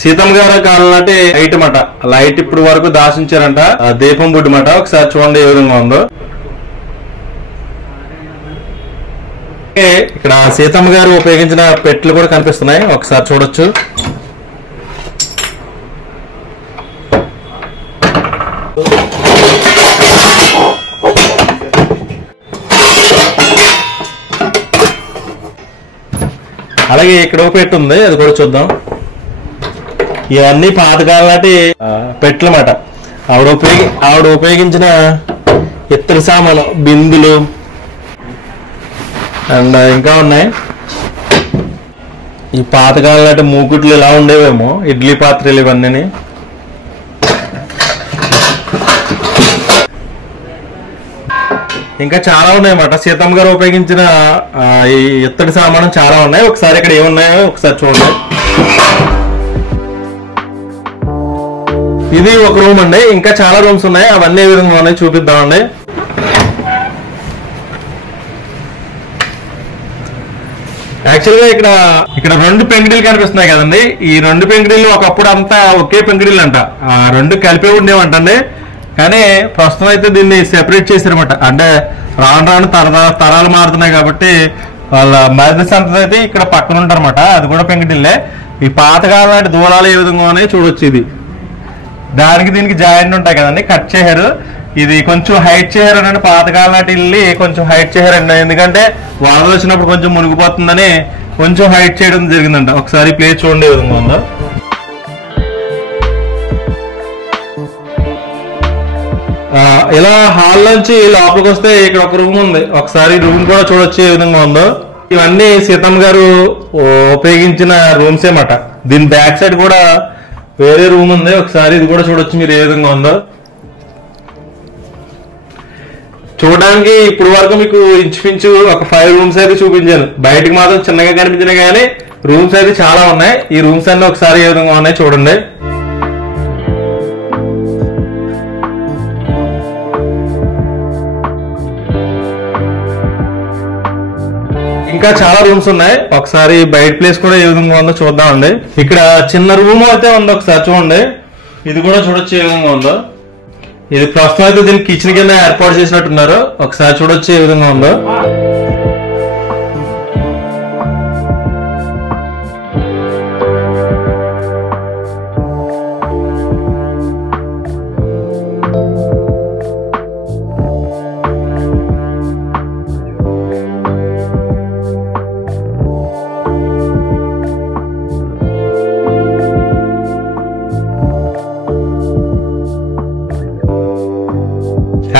సీతమ్మ గారి కాలం నాటి లైట్ మాట, లైట్ ఇప్పుడు వరకు దాచించారంట, దీపం బుడ్డి మాట. ఒకసారి చూడండి ఏ విధంగా ఉందో. ఇక్కడ సీతమ్మ గారు ఉపయోగించిన పెట్లు కూడా కనిపిస్తున్నాయి, ఒకసారి చూడొచ్చు. అలాగే ఇక్కడ ఒక పెట్టు ఉంది, అది కూడా చూద్దాం. ఇవన్నీ పాతకాలం నాటి పెట్లు మాట. ఆవిడ ఉపయోగించిన ఇత్తడి సామాను, బిందులు అండ్ ఇంకా ఉన్నాయి. ఈ పాతకాలం నాటి మూకుట్లు ఇలా ఉండేవేమో, ఇడ్లీ పాత్రలు ఇవన్నీ. ఇంకా చాలా ఉన్నాయన్నమాట. సీతమ్మ గారు ఉపయోగించిన ఈ ఇత్తడి సామాను చాలా ఉన్నాయి. ఒకసారి ఇక్కడ ఏమున్నాయో ఒకసారి చూడండి. ఇది ఒక రూమ్ అండి, ఇంకా చాలా రూమ్స్ ఉన్నాయి, అవన్నీ ఏ విధంగా ఉన్నాయి చూపిద్దామండి. యాక్చువల్గా ఇక్కడ 2 పెంకుటిల్లు కనిపిస్తున్నాయి కదండి. ఈ 2 పెంకుటిల్లు ఒకప్పుడు అంతా ఒకే పెంకుటిల్లు అంట, 2 కలిపే ఉండేవంటండి. కానీ ప్రస్తుతం అయితే దీన్ని సెపరేట్ చేశారన్నమాట. అంటే రాను తరాలు మారుతున్నాయి కాబట్టి వాళ్ళ మరిది సంతతి అయితే ఇక్కడ పక్కన ఉంటారన్నమాట. అది కూడా పెంకుటిల్లే. ఈ పాతకాలం నాటి దూలాలు ఏ విధంగా ఉన్నాయి చూడొచ్చు. ఇది దానికి దీనికి జాయింట్ ఉంటాయి కదండి, కట్ చేశారు. ఇది కొంచెం హైట్ చేశారు అంటే పాతకాలం నాటి ఇల్లు కొంచెం హైట్ చేశారండి. ఎందుకంటే వరదలు వచ్చినప్పుడు కొంచెం మునిగిపోతుందని కొంచెం హైట్ చేయడం జరిగిందంట. ఒకసారి ప్లేస్ చూడండి ఏ విధంగా ఉందో. ఇలా హాల్ నుంచి లోపలికి వస్తే ఇక్కడ ఒక రూమ్ ఉంది, ఒకసారి రూమ్ కూడా చూడొచ్చు ఏ విధంగా ఉందో. ఇవన్నీ సీతమ్మ గారు ఉపయోగించిన రూమ్స్ ఏమాట. దీని బ్యాక్ సైడ్ కూడా వేరే రూమ్ ఉంది, ఒకసారి ఇది కూడా చూడొచ్చు మీరు ఏ విధంగా ఉందో. చూడడానికి ఇప్పుడు వరకు మీకు ఇంచుమించు ఒక 5 రూమ్స్ అయితే చూపించాను. బయటకు మాత్రం చిన్నగా కనిపించినాయి కానీ రూమ్స్ అయితే చాలా ఉన్నాయి. ఈ రూమ్స్ అన్ని ఒకసారి ఏ విధంగా ఉన్నాయి చూడండి. ఇంకా చాలా రూమ్స్ ఉన్నాయి, ఒకసారి బయట ప్లేస్ కూడా ఏ విధంగా ఉందో చూద్దామండి. ఇక్కడ చిన్న రూమ్ అయితే ఉంది, ఒకసారి చూడండి. ఇది కూడా చూడొచ్చు ఏ విధంగా ఉందో. ఇది ప్రస్తుతం అయితే దీనికి కిచెన్ కింద ఏర్పాటు చేసినట్టున్నారు, ఒకసారి చూడొచ్చు ఏ విధంగా ఉందో.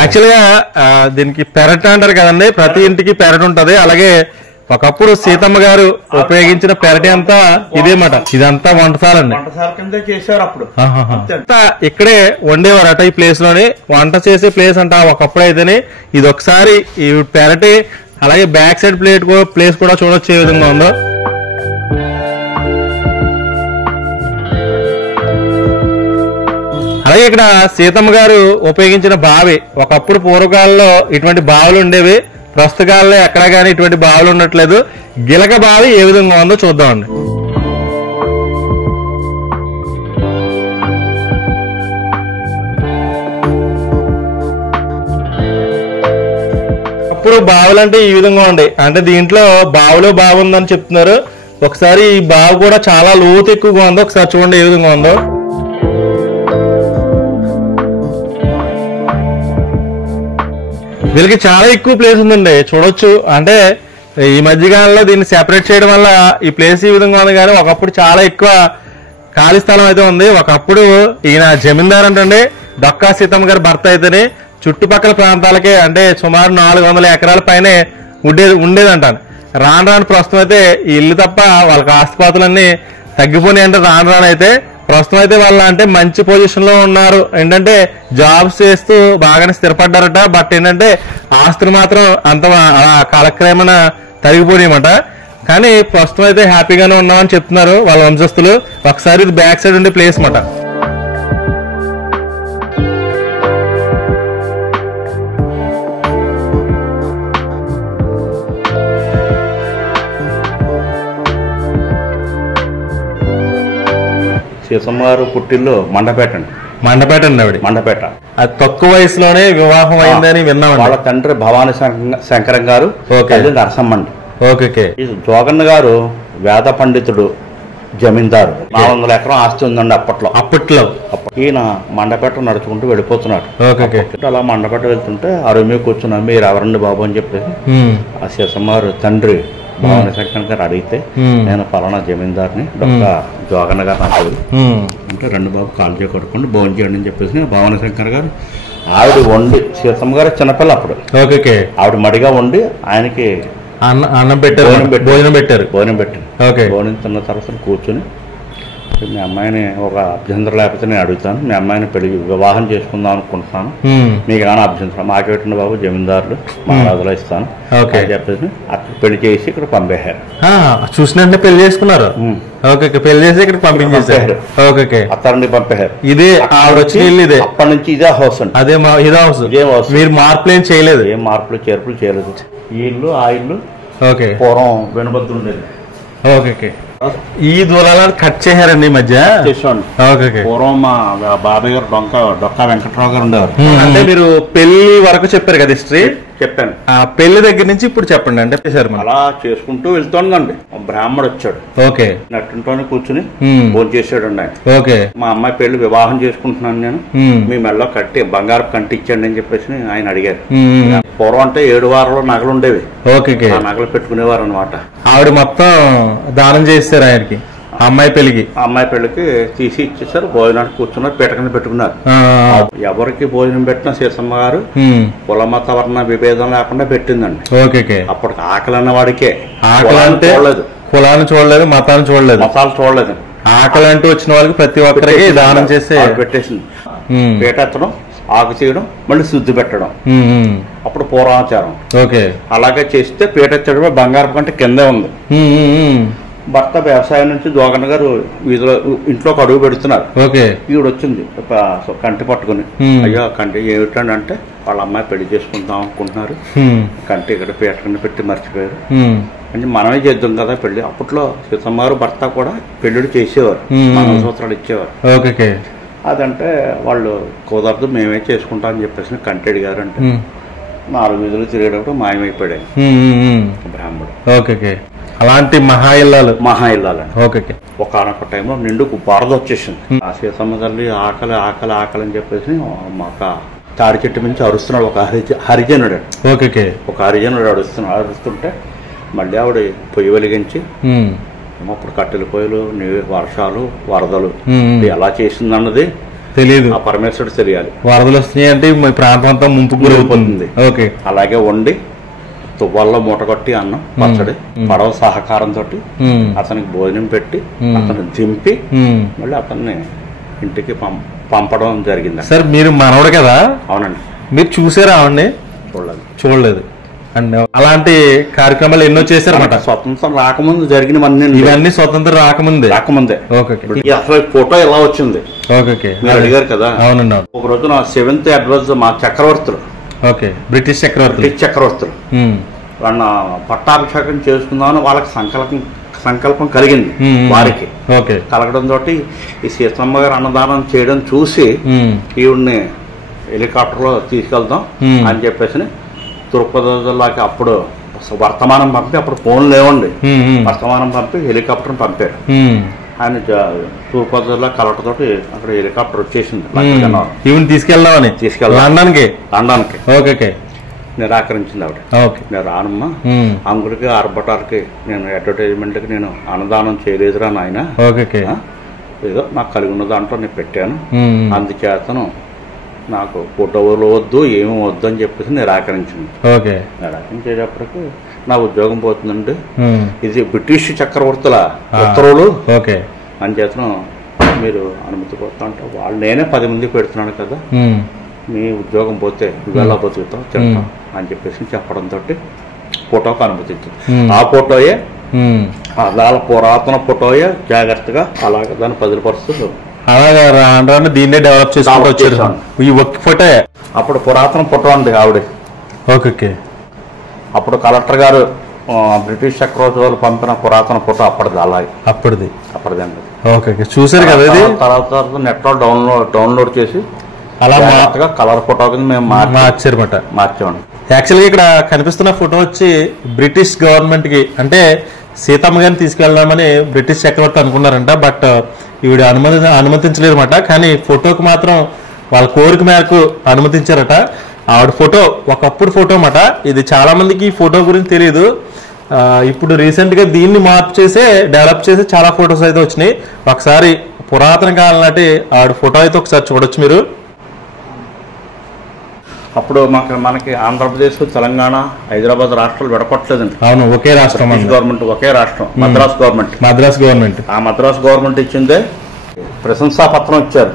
యాక్చువల్గా దీనికి పెరట్ అంటారు కదండి, ప్రతి ఇంటికి పెరట్ ఉంటది. అలాగే ఒకప్పుడు సీతమ్మ గారు ఉపయోగించిన పెరటి అంతా ఇదేమాట. ఇదంతా వంటసాలండి, ఇక్కడే వండేవారట. ఈ ప్లేస్ లోని వంట చేసే ప్లేస్ అంట ఒకప్పుడు అయితేనే. ఇది ఒకసారి ఈ పెరటి అలాగే బ్యాక్ సైడ్ ప్లేస్ కూడా చూడొచ్చు ఏ విధంగా ఉందో. అలాగే ఇక్కడ సీతమ్మ గారు ఉపయోగించిన బావి. ఒకప్పుడు పూర్వకాలంలో ఇటువంటి బావులు ఉండేవి, ప్రస్తుత కాలంలో ఎక్కడా కానీ ఇటువంటి బావులు ఉండట్లేదు. గిలక బావి ఏ విధంగా ఉందో చూద్దామండి. అప్పుడు బావులు అంటే ఈ విధంగా ఉండే, అంటే దీంట్లో బావులో బాగుందని చెప్తున్నారు. ఒకసారి ఈ బావి కూడా చాలా లోతు ఎక్కువగా ఉందో, ఒకసారి చూడండి ఏ విధంగా ఉందో. వీళ్ళకి చాలా ఎక్కువ ప్లేస్ ఉందండి, చూడొచ్చు. అంటే ఈ మధ్యకాలంలో దీన్ని సెపరేట్ చేయడం వల్ల ఈ ప్లేస్ ఈ విధంగా ఉంది. కానీ ఒకప్పుడు చాలా ఎక్కువ ఖాళీ స్థలం అయితే ఉంది. ఒకప్పుడు ఈయన జమీందారు అంటే డొక్కా సీతమ్మ గారి భర్త అయితేనే చుట్టుపక్కల ప్రాంతాలకే అంటే సుమారు 400 ఎకరాల పైనే ఉండేదంటాను. రాను ప్రస్తుతం అయితే ఈ ఇల్లు తప్ప వాళ్ళకి ఆస్తిపాతులన్నీ తగ్గిపోయినాయి. అంటే రాను అయితే ప్రస్తుతం అయితే వాళ్ళ అంటే మంచి పొజిషన్ లో ఉన్నారు. ఏంటంటే జాబ్స్ చేస్తూ బాగానే స్థిరపడ్డారట. బట్ ఏంటంటే ఆస్తులు మాత్రం అంత కాలక్రమేణా తరిగిపోయినాయన్నమాట. కానీ ప్రస్తుతం అయితే హ్యాపీగానే ఉన్నామని చెప్తున్నారు వాళ్ళ వంశస్థులు. ఒకసారి ఇది బ్యాక్ సైడ్ ఉండే ప్లేస్ మాట. సీతమ్మ గారు పుట్టిల్లు మండపేట అండి. మండపేట అండి ఆవిడ. మండపేట. అది తక్కువ వయసులోనే వివాహం అయిందని విన్నామండి. వాళ్ళ తండ్రి భవానీ శంకరం గారు, తల్లి నరసమ్మ అండి. ఓకే. ఈ జోగన్న గారు వేద పండితుడు, జమీందారు. 400 ఎకరం ఆస్తి ఉందండి అప్పట్లో. ఈయన మండపేట నడుచుకుంటూ వెళ్ళిపోతున్నాడు. అలా మండపేట వెళ్తుంటే అరువు మీద కూర్చున్నా, మీరు ఎవరండి బాబు అని చెప్పేసి ఆ సీతమ్మ గారు తండ్రి భవానీ శంకర్ గారు అడిగితే, నేను పలానా జమీందారుని, డొక్క జోగన్న గారు నాకు అంటే, రెండు బాబు కాలు చేయ కొడుకోండి, భోజనం చేయండి అని చెప్పేసి భవానీ శంకర్ గారు ఆవిడ వండి, సీతమ్మ గారు చిన్నపిల్ల అప్పుడు, ఆవిడ మడిగా వండి ఆయనకి అన్నం పెట్టారు, భోజనం పెట్టారు. భోజనం తిన్న తర్వాత కూర్చొని, మీ అమ్మాయిని ఒక అభ్యంతరం లేకపోతే నేను అడుగుతాను, మీ అమ్మాయిని వివాహం చేసుకుందాం అనుకుంటున్నాను, మీకు ఏమైనా అభ్యంతరం? మాకేటండి బాబు, జమీందారులు మహారాజులో ఇస్తాను చెప్పేసి అక్కడ పెళ్లి చేసి ఇక్కడ పంపేశారు. చూసినట్టే పెళ్లి చేసుకున్నారు. పెళ్లి చేసి ఇక్కడ పంపించేశారు. అత్తారిని పంపేశారు. ఇదే ఆవిడ వచ్చి ఇదే, అప్పటి నుంచి ఇదే హౌస్ అండి. అదే ఇదే హౌస్. మీరు మార్పులు ఏం చేయలేదు? ఏం మార్పులు చేర్పులు చేయలేదు. ఈ ఇల్లు ఆ ఇల్లు పూర్వం వెనుబద్దు ఉండేది. ఈ దూరాలను కట్ చేశారండి ఈ మధ్య. పూర్వం మా బాబాయ్ గారు డొక్కా వెంకట్రావు గారు ఉండేవారు. అంటే మీరు పెళ్లి వరకు చెప్పారు కదా హిస్టరీ, చెప్పాను. పెళ్లి దగ్గర నుంచి ఇప్పుడు చెప్పండి. అంటే అలా చేసుకుంటూ వెళ్తుందండి. బ్రాహ్మడు వచ్చాడు. నట్టుంటోనే కూర్చుని భోజనం చేసాడండి ఆయన. మా అమ్మాయి పెళ్లి వివాహం చేసుకుంటున్నాను నేను, మీ మెల్లో కట్టి బంగారు కంటి ఇచ్చండి అని చెప్పేసి ఆయన అడిగారు. పూర్వం అంటే 7 వారాలు నగలు ఉండేవి. ఆ నగలు పెట్టుకునేవారు అనమాట. ఆవిడ మొత్తం దానం చేస్తారు ఆయనకి. అమ్మాయి పెళ్లికి తీసి ఇచ్చేసారు. భోజనానికి కూర్చున్నారు, పీట కింద పెట్టుకున్నారు. ఎవరికి భోజనం పెట్టినా సీతమ్మ గారు కుల మత వర్ణ విభేదం లేకుండా పెట్టిందండి. అప్పటికి ఆకలి అన్న వాడికే, చూడలేదు, కులాన్ని చూడలేదు, మతాలు చూడలేదు. ఆకలి అంటూ వచ్చిన వాళ్ళకి ప్రతి ఒక్కరికి దానం చేసి పెట్టేసింది. పీట ఎత్తడం, ఆకు తీయడం, మళ్ళీ శుద్ధి పెట్టడం అప్పుడు పూర్వాచారం. అలాగే చేస్తే పీట ఎత్తడమే బంగారం కంటే కిందే ఉంది. భర్త వ్యవసాయం నుంచి జోగన్న గారు వీధిలో ఇంట్లోకి అడుగు పెడుతున్నారు. ఈవిడ వచ్చింది కంటి పట్టుకుని, అయ్యో కంటి ఏమిటండి అంటే, వాళ్ళ అమ్మాయి పెళ్లి చేసుకుందాం అనుకుంటున్నారు, కంటి ఇక్కడ పీట కింద పెట్టి మర్చిపోయారు అంటే మనమే చేద్దాం కదా పెళ్లి. అప్పట్లో సీతమ్మ గారు భర్త కూడా పెళ్లిళ్ళు చేసేవారు, మంగళసూత్రాలు ఇచ్చేవారు. అదంటే వాళ్ళు కుదరదు, మేమే చేసుకుంటాం అని చెప్పేసి కంటెడి గారు అంటే 4 వీధులు తిరిగేటప్పుడు మాయమైపోయాడు బ్రాహ్మడు. అలాంటి మహాయిల్లాలు. ఒకనొక టైంలో నిండుకు వరద వచ్చేసింది. ఆ సీతమ్మ తల్లి ఆకలి ఆకలి ఆకలి అని చెప్పేసి మాకు తాడి చెట్టు నుంచి అరుస్తున్నాడు ఒక హరిజనుడు. ఒక హరిజనుడు అరుస్తుంటే మళ్ళీ ఆవిడ పొయ్యి వెలిగించి, అప్పుడు కట్టెల పొయ్యిలు, వర్షాలు, వరదలు ఎలా చేసింది అన్నది తెలియదు, ఆ పరమేశ్వరుడు తెలియాలి. వరదలు వస్తున్నాయి అంటే ప్రాంతం అంతా ముంపు గురైపోతుంది. అలాగే వండి తువ్వాల్లో మూట కొట్టి అన్నం పచ్చడి పడవ సహకారంతో అతనికి భోజనం పెట్టి అతను దింపి మళ్ళీ అతన్ని ఇంటికి పంపడం జరిగింది. సార్ మీరు మనవడు కదా? అవునండి. మీరు చూసారా ఆవిడ్ని? చూడలేదు. అలాంటి కార్యక్రమాలు ఎన్నో చేశారన్నమాట. స్వతంత్రం రాకముందు జరిగినవన్నీ. ఇవన్నీ స్వతంత్రం రాకముందే. అసలు ఫోటో ఎలా వచ్చింది మీరు అడిగారు కదా? అవునండి. ఒక రోజు నా 7th అడ్వైజ్ మా చక్రవర్తులు, బ్రిటిష్ చక్రవర్తులు వాళ్ళ పట్టాభిషేకం చేసుకుందామని వాళ్ళకి సంకల్పం కలిగింది. వారికి కలగడం తోటి ఈ సీతమ్మ గారు అన్నదానం చేయడం చూసి ఈవిడ్ని హెలికాప్టర్ లో తీసుకెళ్దాం అని చెప్పేసి తిరుపతి జిల్లాకి అప్పుడు వర్తమానం పంపి, అప్పుడు ఫోన్ లేవండి, వర్తమానం పంపి హెలికాప్టర్ పంపారు. ఆయన తిరుపతి జిల్లా కలెక్టర్ తోటి అక్కడ హెలికాప్టర్ వచ్చేసింది. లండన్కి నిరాకరించింది ఆవిడ. నేను రానమ్మా, అంగుడికి ఆర్భటాలకి నేను అడ్వర్టైజ్మెంట్కి నేను అన్నదానం చేయలేదురా నాయన, ఏదో నాకు కలిగి ఉన్న దాంట్లో నేను పెట్టాను, అందుచేతను నాకు ఫోటోలు వద్దు ఏమి వద్దు అని చెప్పేసి నిరాకరించింది. నిరాకరించేటప్పటికి నా ఉద్యోగం పోతుందండి, ఇది బ్రిటిష్ చక్రవర్తుల ఉత్తర్వులు అని చేతను మీరు అనుమతి పోతా అంటే, వాళ్ళు నేనే 10 మంది పెడుతున్నాను కదా, మీ ఉద్యోగం పోతే ఇవాళ బతుకుతాం తింటాం అని చెప్పేసి చెప్పడంతో ఫోటోకి అనుమతి ఇచ్చింది. ఆ ఫోటోయే అలా పురాతన ఫోటోయే జాగ్రత్తగా అలాగే దాన్ని పదిలపరుస్తూ అలాగా దీన్నే డెవలప్ చేసుకుంటూ వచ్చారు. ఈ ఒక్క ఫోటో అప్పుడు పురాతన ఫోటో అండి ఆవిడ. ఓకే. అప్పుడు కలెక్టర్ గారు బ్రిటిష్ చక్రవర్తి వాళ్ళు పంపిన పురాతన ఫోటో అప్పటిది అప్పటిదండి. ఓకే, చూసారు కదా ఇది. తర్వాత నెట్ లో డౌన్లోడ్ చేసి అలా కలర్ ఫోటో కింద మేము మార్చామండి. యాక్చువల్గా ఇక్కడ కనిపిస్తున్న ఫోటో వచ్చి బ్రిటిష్ గవర్నమెంట్ కి, అంటే సీతమ్మ గారిని తీసుకెళ్దామని బ్రిటిష్ చక్రవర్తి అనుకున్నారంట. బట్ ఈవిడ అనుమతించలేదు అనమాట. కానీ ఫోటోకి మాత్రం వాళ్ళ కోరిక మేరకు అనుమతించారట. ఆవిడ ఫోటో ఒకప్పుడు ఫోటో అన్నమాట. ఇది చాలా మందికి ఈ ఫోటో గురించి తెలియదు. ఇప్పుడు రీసెంట్ గా దీన్ని మార్పు చేసి డెవలప్ చేసి చాలా ఫొటోస్ అయితే వచ్చినాయి. ఒకసారి పురాతన కాలం నాటి ఆవిడ ఫోటో అయితే ఒకసారి చూడొచ్చు మీరు. అప్పుడు మనకి ఆంధ్రప్రదేశ్, తెలంగాణ, హైదరాబాద్ రాష్ట్రాలు విడపట్లేదండి. అవును, ఒకే రాష్ట్రం. గవర్నమెంట్ ఒకే రాష్ట్రం, మద్రాస్ గవర్నమెంట్. ఆ మద్రాస్ గవర్నమెంట్ ఇచ్చిందే ప్రశంసా పత్రం ఇచ్చారు.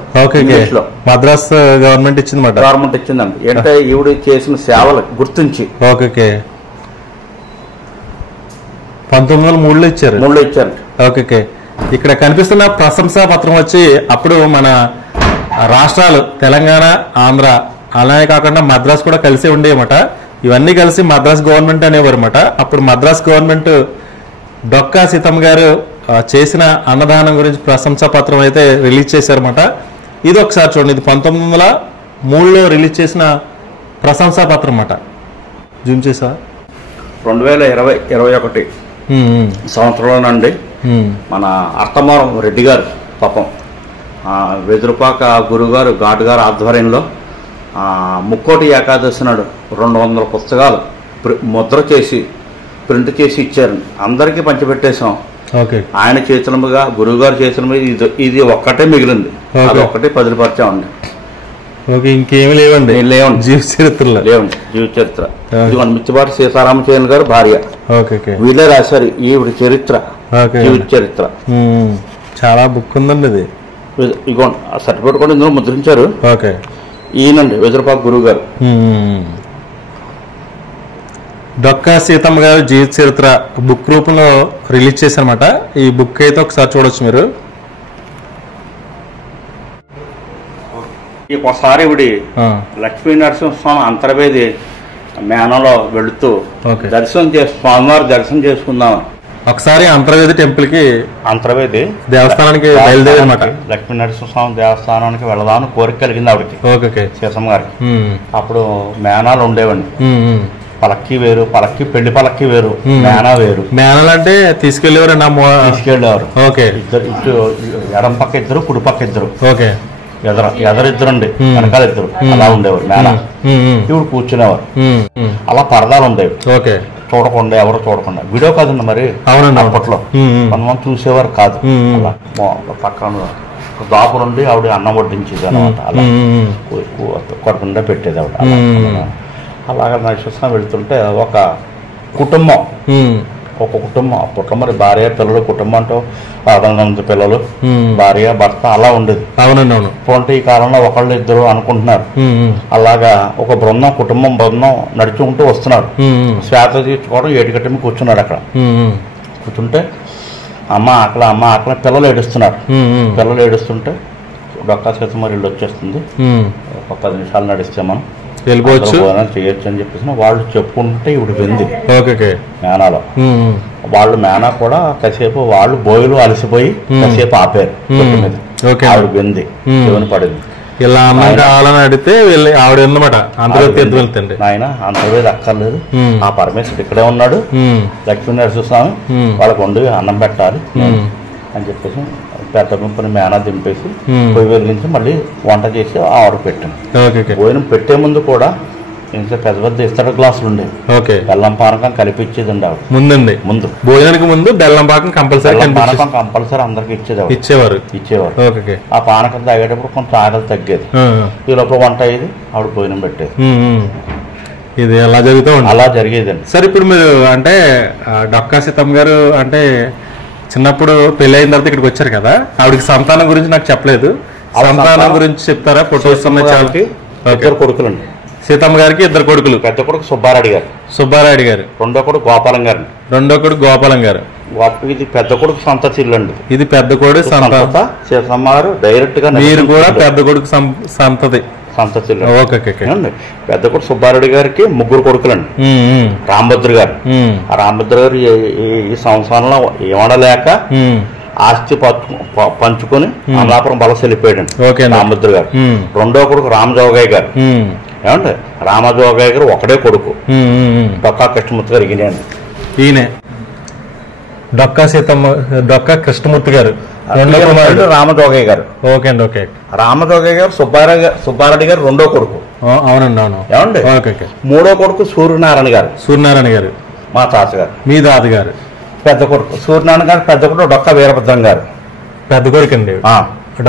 మద్రాస్ గవర్నమెంట్ ఇచ్చిందండి. అంటే ఈవిడ చేసిన సేవలు గుర్తించి 1903లో ఇచ్చారు. ఓకే, ఇక్కడ కనిపిస్తున్న ప్రశంసా పత్రం వచ్చి అప్పుడు మన రాష్ట్రాలు తెలంగాణ, ఆంధ్ర అలానే కాకుండా మద్రాస్ కూడా కలిసి ఉండేవన్నమాట. ఇవన్నీ కలిసి మద్రాస్ గవర్నమెంట్ అనేవారు అన్నమాట. అప్పుడు మద్రాస్ గవర్నమెంట్ డొక్కా సీతమ్మ గారు చేసిన అన్నదానం గురించి ప్రశంసా పత్రం అయితే రిలీజ్ చేశారన్నమాట. ఇది ఒకసారి చూడండి. ఇది 1903లో రిలీజ్ చేసిన ప్రశంసా పత్రం అన్నమాట. జూమ్ చేసా. 2021 సంవత్సరంలోనండి మన అర్థమవరం రెడ్డి గారు పాపం వెదురుపాక గురుగారు ఘాటు గారు ఆధ్వర్యంలో ముక్కోటి ఏకాదశి నాడు 200 పుస్తకాలు ముద్ర చేసి ప్రింట్ చేసి ఇచ్చారు. అందరికీ పంచిపెట్టేశాం. ఆయన చేతులముగా గురువుగారు చేతులముగా ఇది ఒక్కటే మిగిలింది. అది ఒక్కటే పదిలిపరిచామండి. ఇంకేమి లేవండి. జీవ చరిత్రలో లేవండి. జీవ చరిత్ర ఇది మన మిత్తిపాటి సీతారామచంద్ర గారు భార్య. వీళ్ళే రాశారు ఈవిడ చరిత్ర, జీవిత చరిత్ర. చాలా బుక్ ఉందండి ఇది. ఇగోండి ఆ సర్టిఫికేట్ కూడా ఇందులో ముద్రించారు. ఈయనండి వెదురుపాక గురువు గారు. డొక్కా సీతమ్మ గారు జీవిత చరిత్ర బుక్ రూపంలో రిలీజ్ చేశారన్నమాట. ఈ బుక్ అయితే ఒకసారి చూడొచ్చు మీరు. ఒకసారి ఇవిడి లక్ష్మీ నరసింహస్వామి అంతర్వేది మేనలో వెళుతూ స్వామివారి దర్శనం చేసుకుందాం. ఒకసారి అంతర్వేది టెంపుల్ కి, అంతర్వేది దేవస్థానానికి బయలుదేరమాట. లక్ష్మీ నరసింహస్వామి దేవస్థానానికి వెళదామని కోరిక కలిగింది ఆవిడకి, సీతమ్మ గారికి. అప్పుడు మేనాలు ఉండేవండి. పలక్కి వేరు, పెళ్లి పలక్కి వేరు, మేనా వేరు. మేనాలు అంటే తీసుకెళ్లేవారు. ఇటు ఎడం పక్క ఇద్దరు, కుడి పక్క ఇద్దరు, ఎదరిద్దరండి, వెనకాల ఇద్దరు, అలా ఉండేవారు మేనా. ఇప్పుడు కూర్చునేవారు. అలా పరదాలు ఉండేవి. చూడకుండా, ఎవరు చూడకుండా. వీడియో కాదండి మరి అప్పట్లో. కొంతమంది చూసేవారు కాదు. అలా పక్కన దాపులుండి ఆవిడ అన్నం వడ్డించేది అనమాట. అలా కొట్టకుండా పెట్టేది ఆవిడ. అలాగే నరసింహస్వామి వెళుతుంటే ఒక కుటుంబం, అప్పట్లో మరి భార్య పిల్లలు, కుటుంబం అంటూ 600 పిల్లలు, భార్య భర్త అలా ఉండేది. అంటే ఈ కాలంలో ఒకళ్ళు ఇద్దరు అనుకుంటున్నారు. అలాగా ఒక కుటుంబం బృందం నడుచుకుంటూ వస్తున్నారు. శ్వాస తీర్చుకోవడం ఏటికట్టమి కూర్చున్నారు. అక్కడ కూర్చుంటే అమ్మ ఆకలి పిల్లలు ఏడుస్తుంటే డొక్కా సీతమ్మ ఇల్లు వచ్చేస్తుంది. ఒక 10 నిమిషాలు నడిస్తే మనం వెళ్ళిపోవచ్చు, చేయొచ్చు అని చెప్పేసి వాళ్ళు చెప్పుకుంటే ఇవిడ వెంది మేనాలో. వాళ్ళు మేనా కూడా కాసేపు వాళ్ళు బోయిలు అలసిపోయి కాసేపు ఆపారు. ఆవిడ వెంది శివుని పడింది. ఇలా కావాలని అడిగితే వెళ్ళి ఆవిడ ఉందన్నమాట. అంతర్వేది వెళ్తండి. ఆయన అంతర్వేది అక్కర్లేదు, ఆ పరమేశ్వరుడు ఇక్కడే ఉన్నాడు, లక్ష్మీ నరసింహస్వామి వాళ్ళకు వండి అన్నం పెట్టాలి అని చెప్పేసి పెద్ద గుంపుని మేనా దింపేసి పొయ్యి వెలిగించి మళ్ళీ వంట చేసి ఆర్డర్ పెట్టాను. భోజనం పెట్టే ముందు కూడా ఇంకా పెద్ద ఇస్తడి గ్లాసులు ఉండేవి. బెల్లం పానకం కలిపిచ్చేదండి ఆవిడ ముందు భోజనానికి ముందు బెల్లం పానకం కంపల్సరీ అందరికి ఇచ్చేవారు. ఆ పానకం తాగేటప్పుడు కొంచెం ఆకలి తగ్గేది. ఈ లోపల వంట అయ్యేది, ఆవిడ భోజనం పెట్టేది. ఇది అలా జరిగేదండి. సరే, ఇప్పుడు మీరు అంటే డొక్కా సీతమ్మ గారు అంటే చిన్నప్పుడు పెళ్లి అయిన తర్వాత ఇక్కడికి వచ్చారు కదా, ఆవిడకి సంతానం గురించి నాకు చెప్పలేదు. సంతానం గురించి చెప్తారా? ఫోటోస్ ఇద్దరు కొడుకులండి. సీతమ్మ గారికి 2 కొడుకులు. పెద్ద కొడుకు సుబ్బారెడ్డి గారు, రెండో కొడుకు గోపాలం గారు. ఇది పెద్ద కొడుకు సంతతి ఇల్లు అండి. ఇది పెద్ద కొడుకు సంతతి. సీతమ్మ గారు డైరెక్ట్ గా మీరు కూడా పెద్ద కొడుకు సంతతి సంతతిలో. ఓకే. పెద్ద కొడుకు సుబ్బారెడ్డి గారికి 3 కొడుకులండి. రామభద్ర గారు. ఆ రామభద్ర గారు ఈ సంవత్సరంలో ఏమడలేక ఆస్తి పంచుకొని అమలాపురం వలస వెళ్ళిపోయాడండి రామభద్ర గారు. రెండో కొడుకు రామజోగయ్య గారు. ఏమండి రామజోగయ్య గారు ఒకడే కొడుకు, డొక్కా కృష్ణమూర్తి గారు. ఈయనే డొక్కా కృష్ణమూర్తి గారు. రామజోగయ్య గారు. ఓకే అండి. ఓకే. రామజోగయ్య గారు సుబ్బారెడ్డి గారు రెండో కొడుకు. అవునండి. అవును. ఏమండి మూడో కొడుకు సూర్యనారాయణ గారు. మా తాతగారు. మీ తాతగారు. పెద్ద కొడుకు సూర్యనారాయణ గారు. పెద్ద కొడుకు డొక్కా వీరభద్రం గారు. పెద్ద కొడుకు అండి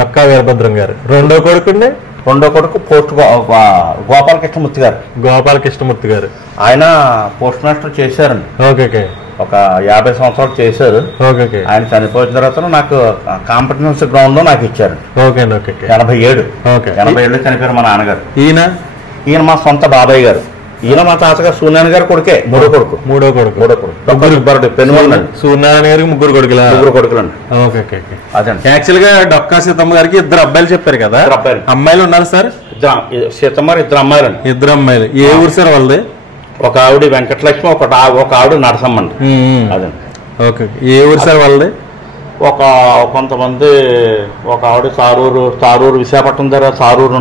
డొక్కా వీరభద్రం గారు. రెండో కొడుకు అండి పోస్ట్ గోపాలకృష్ణమూర్తి గారు. ఆయన పోస్ట్ మాస్టర్ చేశారండి. ఓకే. ఒక 50 సంవత్సరాలు చేశారు. ఆయన చనిపోయిన తర్వాత నాకు కాంపిటెన్స్ గ్రౌండ్ లో నాకు ఇచ్చారు. 87 చనిపోయారు మా నాన్నగారు. ఈయన మా సొంత బాబాయ్ గారు. ఈయన మా తాతగారు సూర్యనారాయణ గారు కొడుకే. మూడో కొడుకు సూర్యనారాయణ గారికి 3 కొడుకులండి. అదండి. యాక్చువల్ గా డొక్కా సీతమ్మ గారికి 2 అబ్బాయిలు చెప్పారు కదా. అమ్మాయిలు ఉన్నారు సార్? సీతమ్మ 2 అమ్మాయిలండి. 2 అమ్మాయిలు. ఏ ఊరు సార్ వాళ్ళది? ఒక ఆవిడ వెంకటలక్ష్మి, ఒక ఆవిడ నరసమ్మండి. అదండి. ఓకే. ఏ ఊరు సార్ వాళ్ళది? కొంతమంది ఒక ఆవిడ తారూరు విశాఖపట్నం దగ్గర తారూరు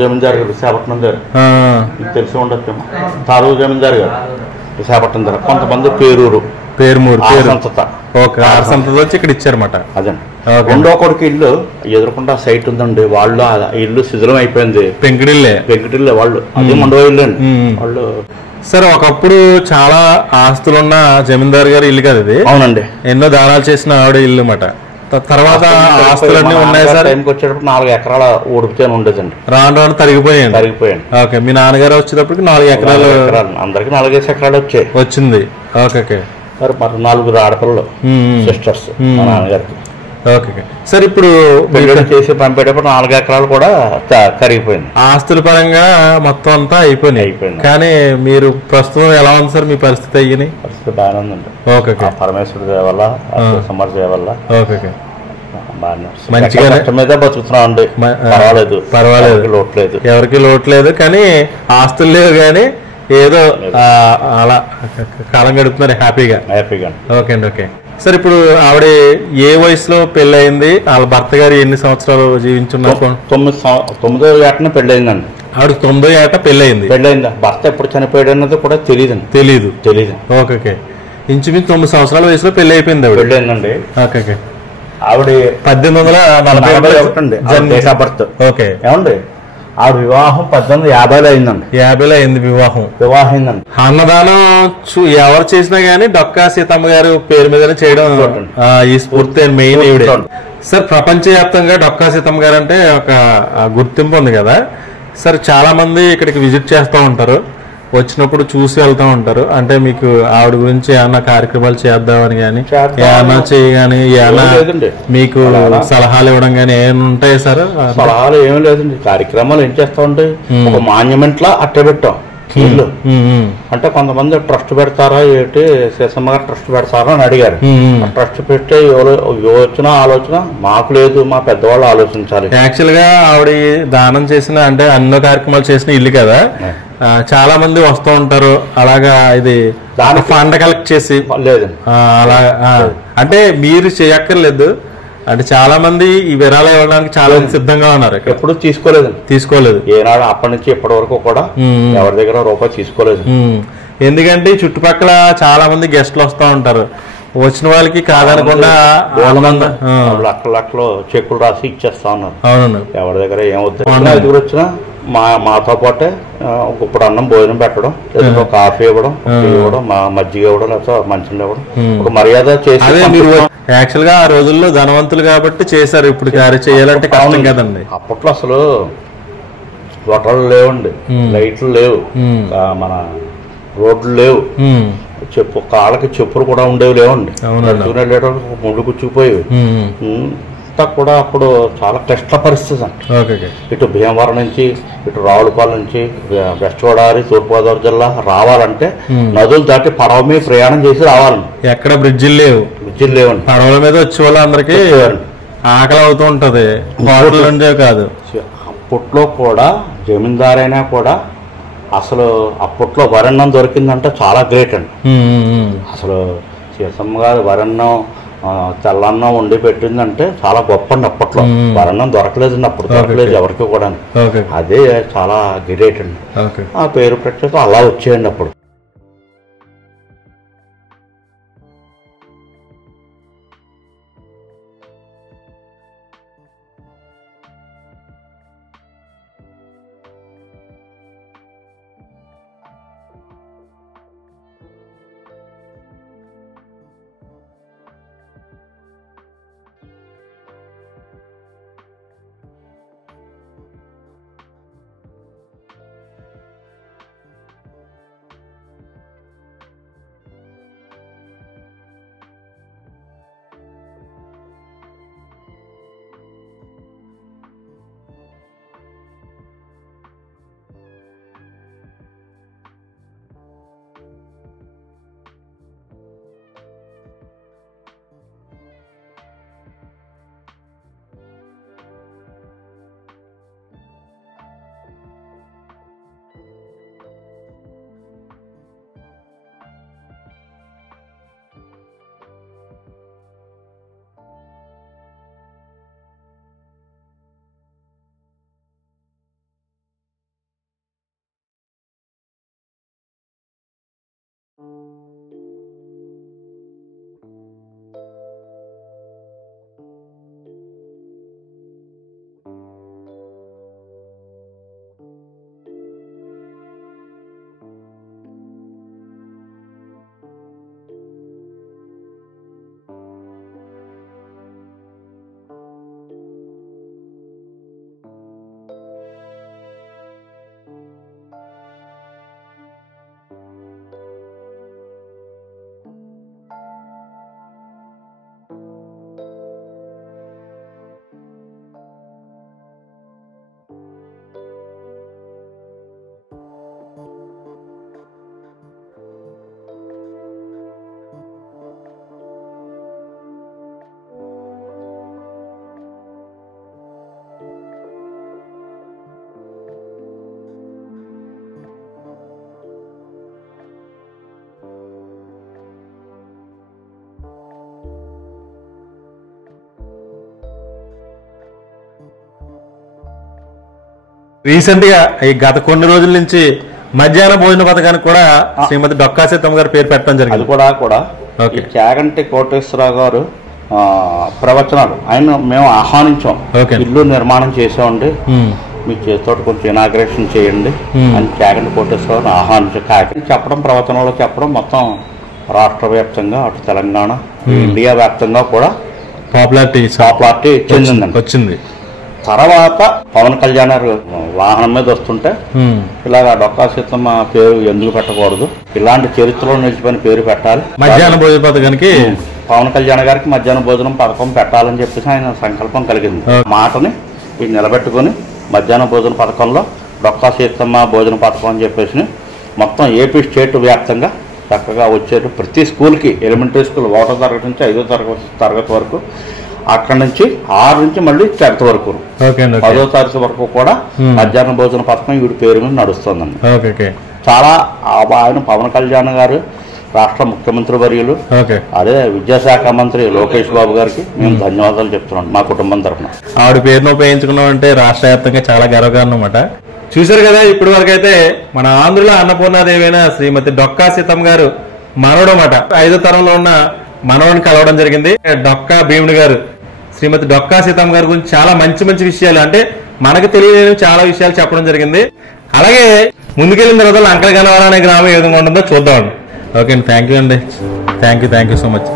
జమీందారు గారు విశాఖపట్నం దగ్గర తెలిసి ఉండొచ్చు. తారూరు జమీందారు గారు విశాఖపట్నం దగ్గర. కొంతమంది పేరూరు వచ్చి ఇక్కడ ఇచ్చారన్నమాట. అదండి. రెండో కొడుకు ఇల్లు ఎదురుకుండా సైట్ ఉందండి. వాళ్ళు ఇల్లు శిథిలం అయిపోయింది. పెంకిటిల్లే వాళ్ళు. అది మండవ ఇల్లు అండి వాళ్ళు. సార్ ఒకప్పుడు చాలా ఆస్తులున్న జమీందారు గారి ఇల్లు కదా ఇది? అవునండి. ఎన్నో దానాలు చేసిన ఆవిడ ఇల్లు అన్నమాట. తర్వాత ఆస్తులన్నీ ఉన్నాయి సార్. టైంకి వచ్చేటప్పుడు 4 ఎకరాల ఊడిపితేనే ఉండేదండి. రాను తరిగిపోయాయండి. ఓకే. మీ నాన్నగారు వచ్చేటప్పటికి 4 ఎకరాలు. అందరికి 4 ఎకరాలు వచ్చింది. ఓకే. మరి 4 ఆడపిల్లలు సిస్టర్స్ మా నాన్నగారికి. Okay sir. ఇప్పుడు చేసి పంపేటప్పుడు 4 ఎకరాలు కూడా కరిగిపోయింది. ఆస్తుల పరంగా మొత్తం అంతా అయిపోయింది. కానీ మీరు ప్రస్తుతం ఎలా ఉంది సార్ మీ పరిస్థితి? అయ్యి పరిస్థితి బాగానే ఉందండి. ఓకే. పరమేశ్వరుడు దయ వల్ల, సమర్థ దయ వల్ల మంచిగా మీద బతుకుతున్నాం అండి. పర్వాలేదు. ఎవరికి లోట్లేదు. కానీ ఆస్తులు లేవు కానీ ఏదో అలా కాలం గడుపుతున్నారు హ్యాపీగా. ఓకే అండి. Okay sir. ఇప్పుడు ఆవిడ ఏ వయసులో పెళ్లి అయింది? వాళ్ళ భర్త గారు ఎన్ని సంవత్సరాలు జీవించున్నారు? 9వ ఏటన పెళ్లి అయిందండి. ఆవిడ 9వ ఏట పెళ్లి అయింది. భర్త ఎప్పుడు చనిపోయాడు అన్నది కూడా తెలీదు. ఓకే. ఇంచుమించు 9 సంవత్సరాల వయసులో పెళ్లి అయిపోయింది. పెళ్లి అయిందండి. ఓకే. ఆవిడ 1840 ఓకే. ఏమండి ఆవిడ వివాహం 1850లో అయిందండి. 50లో అయింది వివాహం అయిందండి. అన్నదానం ఎవరు చేసినా గానీ డొక్కా సీతమ్మ గారు పేరు మీదనే చేయడం ఈ స్ఫూర్తి మెయిన్ ఈవిడే. సార్ ప్రపంచవ్యాప్తంగా డొక్కా సీతమ్మ గారు అంటే ఒక గుర్తింపు ఉంది కదా సార్. చాలా మంది ఇక్కడికి విజిట్ చేస్తూ ఉంటారు, వచ్చినప్పుడు చూసి వెళ్తూ ఉంటారు. అంటే మీకు ఆవిడ గురించి ఏమన్నా కార్యక్రమాలు చేద్దామని కానీ ఏమన్నా చేయగాని ఏమన్నా మీకు సలహాలు ఇవ్వడం కానీ ఏమైనా ఉంటాయి సార్? సలహాలు ఏమీ లేదండి. కార్యక్రమాలు ఏం చేస్తా ఉంటాయి. ఒక మాన్యుమెంట్ లా అట్ట పెట్టాం ఇల్లు. అంటే కొంతమంది ట్రస్ట్ పెడతారా ఏంటి, శేషమ్మ గారు ట్రస్ట్ పెడతారా అని అడిగారు. ట్రస్ట్ పెట్టే యోచన ఆలోచన మాకు లేదు, మా పెద్దవాళ్ళు ఆలోచించాలి. యాక్చువల్ గా ఆవిడ దానం చేసిన అంటే అన్నో కార్యక్రమాలు చేసిన ఇల్లు కదా, చాలా మంది వస్తూ ఉంటారు. అలాగా ఇది ఫండ్ కలెక్ట్ చేసి లేదు అలా అంటే మీరు చేయక్కర్లేదు. అంటే చాలా మంది ఈ విరాళం ఇవ్వడానికి చాలా మంది సిద్ధంగా ఉన్నారు. ఎప్పుడు తీసుకోలేదు. ఏనాడు అప్పటి నుంచి ఇప్పటి వరకు కూడా ఎవరి దగ్గర రూపాయి తీసుకోలేదు. ఎందుకంటే చుట్టుపక్కల చాలా మంది గెస్ట్లు వస్తూ ఉంటారు. వచ్చిన వాళ్ళకి కాదనకుండా లక్షలు చెక్కులు రాసి ఇచ్చేస్తా ఉన్నారు. అవును. ఎవరి దగ్గర ఏమవుతుంది దగ్గర వచ్చినా మాతో పాటే ఇప్పుడు అన్నం భోజనం పెట్టడం, ఏదో కాఫీ ఇవ్వడం, మజ్జిగ ఇవ్వడం, లేకపోతే మంచిగా ఇవ్వడం ఒక మర్యాద చేసి. యాక్చువల్ గా ఆ రోజుల్లో ధనవంతులు కాబట్టి చేశారు. ఇప్పుడు క్యారీ చేయాలంటే కష్టం కదండి. అప్పట్లో అసలు హోటళ్ళు లేవండి, లైట్లు లేవు, మన రోడ్లు లేవు, కాళ్ళకి చెప్పులు కూడా ఉండేవి లేవండి. ముందు కూర్చుకుపోయేవి. కూడా అప్పుడు చాలా క్లిష్ట పరిస్థితి అండి. ఇటు భీమవరం నుంచి, ఇటు రావులపాలెం నుంచి, వెస్ట్ గోదావరి, తూర్పుగోదావరి జిల్లా రావాలంటే నదులు దాటి పడవ మీద ప్రయాణం చేసి రావాలండి. ఎక్కడ బ్రిడ్జిలు లేవండి. పడవల మీద వచ్చే వాళ్ళు అందరికి ఆకలి అవుతూ ఉంటది. హోటల్ ఉండేవి కాదు. అప్పట్లో కూడా జమీందారైనా కూడా అసలు అప్పట్లో వరన్నం దొరికిందంటే చాలా గ్రేట్ అండి. అసలు సీతమ్మ గారు వరన్నం తెల్లన్నం వండి పెట్టిందంటే చాలా గొప్ప అండి. అప్పట్లో వరన్నం దొరకలేదండి, అప్పుడు దొరకలేదు ఎవరికి కూడా. అదే చాలా గ్రేట్ అండి. ఆ పేరు ప్రత్యేక అలా వచ్చేయండి అప్పుడు. రీసెంట్ గా ఈ గత కొన్ని రోజుల నుంచి మధ్యాహ్న భోజన పథకానికి కూడా శ్రీమతి డొక్కా సీతమ్మ గారు పేరు పెట్టడం జరిగింది. అది కూడా చాగంటి కోటేశ్వరరావు గారు ప్రవచనాలు ఆయన మేము ఆహ్వానించాం. ఇల్లు నిర్మాణం చేసామండి, మీ చేతితో కొంచెం ఇనాగ్రేషన్ చేయండి అని చాగంటి కోటేశ్వరరావు ఆహ్వానించాం. కాకినాడ చెప్పడం, ప్రవచనంలో చెప్పడం మొత్తం రాష్ట్ర వ్యాప్తంగా అటు తెలంగాణ ఇండియా వ్యాప్తంగా కూడా పాపులారిటీ వచ్చింది. తర్వాత పవన్ కళ్యాణ్ గారు వాహనం మీద వస్తుంటే ఇలాగా డొక్కా సీతమ్మ పేరు ఎందుకు పెట్టకూడదు, ఇలాంటి చరిత్రలో నిలిచిపోయిన పేరు పెట్టాలి, మధ్యాహ్న భోజన పథకానికి పవన్ కళ్యాణ్ గారికి మధ్యాహ్న భోజనం పథకం పెట్టాలని చెప్పేసి ఆయన సంకల్పం కలిగింది. మాటని ఇది నిలబెట్టుకుని మధ్యాహ్న భోజన పథకంలో డొక్కా సీతమ్మ భోజన పథకం అని చెప్పేసి మొత్తం ఏపీ స్టేట్ వ్యాప్తంగా చక్కగా వచ్చేటు ప్రతి స్కూల్కి, ఎలిమెంటరీ స్కూల్ 1వ తరగతి నుంచి 5వ తరగతి వరకు, అక్కడి నుంచి 6 నుంచి మళ్ళీ 10th వరకు, 10వ తరగతి వరకు కూడా మధ్యాహ్న భోజన పథకం వీడి పేరు మీద నడుస్తుందండి. చాలా ఆయన పవన్ కళ్యాణ్ గారు రాష్ట్ర ముఖ్యమంత్రి వర్యులు, అదే విద్యాశాఖ మంత్రి లోకేష్ బాబు గారికి మేము ధన్యవాదాలు చెప్తున్నాం మా కుటుంబం తరఫున. ఆవిడ పేరును ఉపయోగించుకున్నాం అంటే రాష్ట్ర వ్యాప్తంగా చాలా గర్వకారణం అన్నమాట. చూశారు కదా, ఇప్పటి వరకు అయితే మన ఆంధ్రుల అన్నపూర్ణాదేవి అయిన శ్రీమతి డొక్కా సీతమ్మ గారు మనవడు అన్నమాట 5వ తరంలో ఉన్న మనవడిని కలవడం జరిగింది. డొక్కా భీముడు గారు శ్రీమతి డొక్కా సీతమ్మ గారి గురించి చాలా మంచి మంచి విషయాలు, అంటే మనకు తెలియని చాలా విషయాలు చెప్పడం జరిగింది. అలాగే ముందుకెళ్ళిన తర్వాత లంకల గన్నవరం అనే గ్రామం ఏ విధంగా ఉంటుందో చూద్దామండి. ఓకే అండి, థ్యాంక్ యూ అండి, థ్యాంక్ యూ సో మచ్.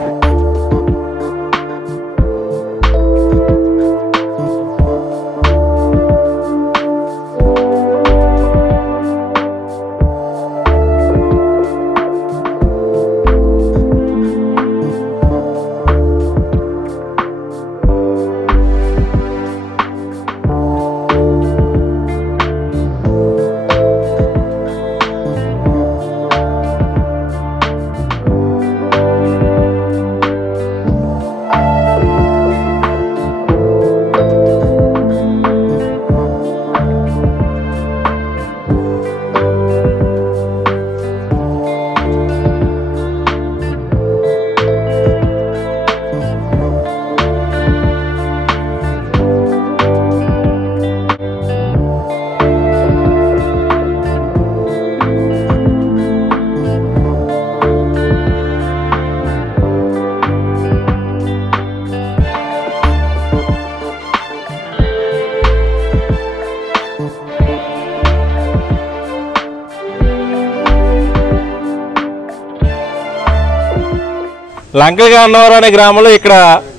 లంకలుగా అన్నవరం అనే గ్రామంలో ఇక్కడ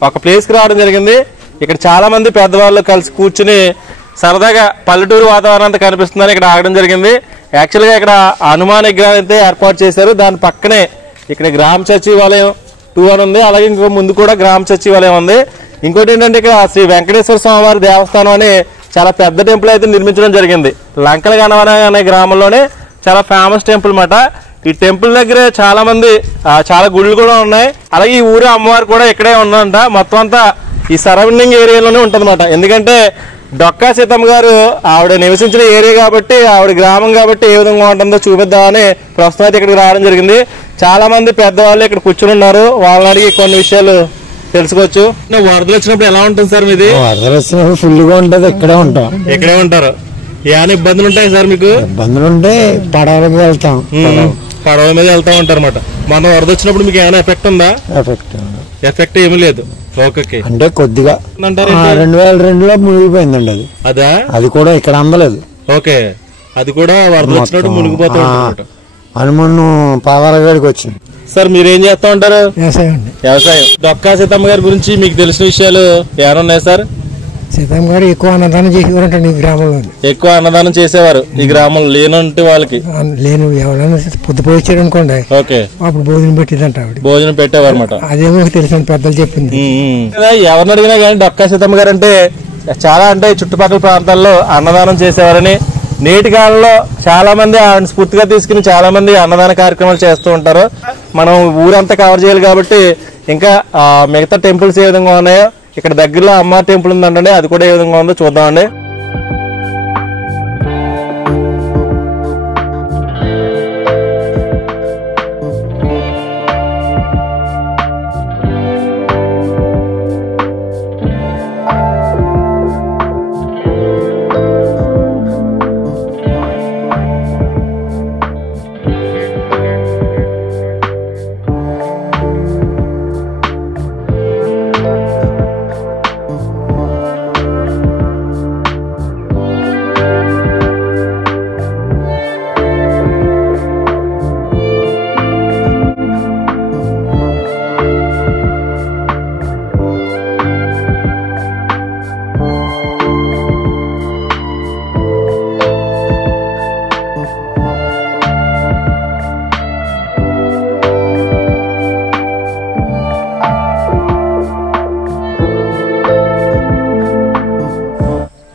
ఒక ప్లేస్ కి రావడం జరిగింది. ఇక్కడ చాలా మంది పెద్దవాళ్ళు కలిసి కూర్చుని సరదాగా పల్లెటూరు వాతావరణం అంతా కనిపిస్తుందని ఇక్కడ ఆగడం జరిగింది. యాక్చువల్గా ఇక్కడ హనుమాన్ విగ్రహం అయితే ఏర్పాటు చేశారు. దాని పక్కనే ఇక్కడ గ్రామ సచివాలయం 2 అని ఉంది. అలాగే ఇంకో ముందు కూడా గ్రామ సచివాలయం ఉంది. ఇంకోటి ఏంటంటే ఇక్కడ శ్రీ వెంకటేశ్వర స్వామి వారి దేవస్థానం అని చాలా పెద్ద టెంపుల్ అయితే నిర్మించడం జరిగింది. లంకల గన్నవరం అనే గ్రామంలోనే చాలా ఫేమస్ టెంపుల్ మాట. ఈ టెంపుల్ దగ్గర చాలా మంది చాలా గుళ్ళు కూడా ఉన్నాయి. అలాగే ఈ ఊరు అమ్మవారు కూడా ఇక్కడే ఉందంట. మొత్తం అంతా ఈ సరౌండింగ్ ఏరియాలోనే ఉంటుందన్నమాట. ఎందుకంటే డొక్కా సీతమ్మ గారు ఆవిడ నివసించిన ఏరియా కాబట్టి, ఆవిడ గ్రామం కాబట్టి ఏ విధంగా ఉంటుందో చూపిద్దామని ప్రస్తుతం అయితే ఇక్కడికి రావడం జరిగింది. చాలా మంది పెద్దవాళ్ళు ఇక్కడ కూర్చుని ఉన్నారు. వాళ్ళని అడిగి కొన్ని విషయాలు తెలుసుకోవచ్చు. వరదలు వచ్చినప్పుడు ఎలా ఉంటుంది సార్ మీది? వరదలు వచ్చినప్పుడు ఫుల్ గా ఉంటది. ఇక్కడే ఉంటాం. ఇక్కడే ఉంటారు. ఏమైనా ఇబ్బందులు ఉంటాయి సార్ మీకు? ఇబ్బందులు ఉంటే పడవల మీద వెళ్తాం. పడవ మీద వెళ్తా ఉంటారు అనమాట. మన వరద వచ్చినప్పుడు మీకు ఏమైనా ఎఫెక్ట్ ఉందా? ఎఫెక్ట్ ఏమీ లేదు. ఓకే. అంటే కొద్దిగా 2002లో మునిగిపోయిందండి అది. అదా? అది కూడా ఇక్కడ అందలేదు. ఓకే. అది కూడా వరద వచ్చినప్పుడు మునిగిపోతా ఉంటారు. హనుమాన్ పాదాలగడికి వచ్చింది. సార్ మీరేం చేస్తా ఉంటారు? వ్యవసాయం. డొక్కా సీతమ్మ గారి గురించి మీకు తెలిసిన విషయాలు ఏమైనా ఉన్నాయి సార్? సీతమ్మ గారు ఎక్కువ అన్నదానం చేసేవారంట ఈ గ్రామంలో. ఎక్కువ అన్నదానం చేసేవారు ఈ గ్రామంలో. లేనంటే వాళ్ళకి లేను ఎవరైనా పొద్దుపోయి వచ్చాడు అనుకోండి, ఓకే, అప్పుడు భోజనం పెట్టిందంట ఆవిడ. భోజనం పెట్టేవారు అనమాట. అదేమో తెలిసిన పెద్దలు చెప్పింది. ఎవరిని అడిగినా కానీ డొక్కా సీతమ్మ గారు అంటే చాలా అంటే చుట్టుపక్కల ప్రాంతాల్లో అన్నదానం చేసేవారని, నేటి కాలంలో చాలా మంది ఆయన స్ఫూర్తిగా తీసుకుని చాలా మంది అన్నదాన కార్యక్రమాలు చేస్తూ ఉంటారు. మనం ఊరంతా కవర్ చేయాలి కాబట్టి ఇంకా మిగతా టెంపుల్స్ ఏ విధంగా ఉన్నాయో, ఇక్కడ దగ్గరలో అమ్మవారి టెంపుల్ ఉందంటే అది కూడా ఏ విధంగా ఉందో చూద్దామండి.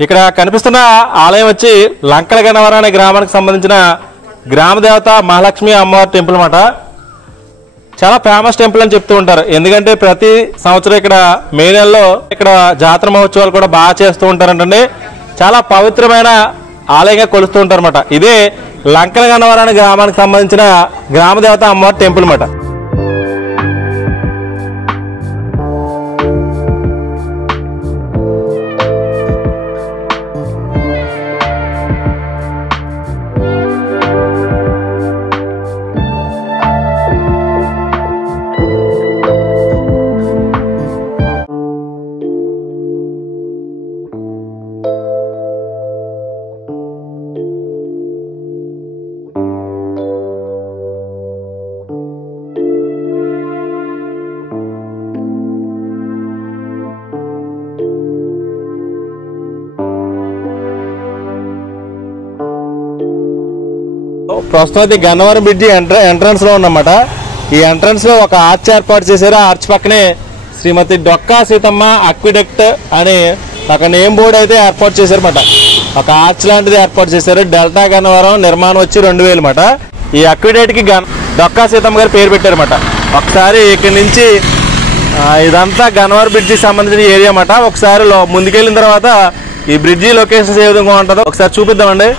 ఇక్కడ కనిపిస్తున్న ఆలయం వచ్చి లంకల గన్నవరం అనే గ్రామానికి సంబంధించిన గ్రామ దేవత మహాలక్ష్మి అమ్మవారి టెంపుల్ అన్నమాట. చాలా ఫేమస్ టెంపుల్ అని చెప్తూ ఉంటారు. ఎందుకంటే ప్రతి సంవత్సరం ఇక్కడ మే నెలలో ఇక్కడ జాతర మహోత్సవాలు కూడా బాగా చేస్తూ ఉంటారంటే చాలా పవిత్రమైన ఆలయంగా కొలుస్తూ ఉంటారు అన్నమాట. ఇదే లంకల గన్నవరం అనే గ్రామానికి సంబంధించిన గ్రామ దేవత అమ్మవారి టెంపుల్ అన్నమాట. ప్రస్తుతం అయితే గన్నవరం బ్రిడ్జి ఎంట్రన్స్ లో ఉన్నమాట. ఈ ఎంట్రన్స్ లో ఒక ఆర్చ్ ఏర్పాటు చేశారు. ఆ ఆర్చ్ పక్కనే శ్రీమతి డొక్కా సీతమ్మ అక్విడక్ట్ అని ఒక నేమ్ బోర్డు అయితే ఏర్పాటు చేశారన్నమాట. ఒక ఆర్చ్ లాంటిది ఏర్పాటు చేశారు. డెల్టా గన్నవరం నిర్మాణం వచ్చి 2000 మాట. ఈ అక్విడక్ట్ కి డొక్కా సీతమ్మ గారు పేరు పెట్టారన్నమాట. ఒకసారి ఇక్కడ నుంచి ఇదంతా గన్నవరం బ్రిడ్జికి సంబంధించిన ఏరియా అన్నమాట. ఒకసారి ముందుకెళ్ళిన తర్వాత ఈ బ్రిడ్జి లొకేషన్స్ ఏ విధంగా ఉంటుందో ఒకసారి చూపిద్దామండి.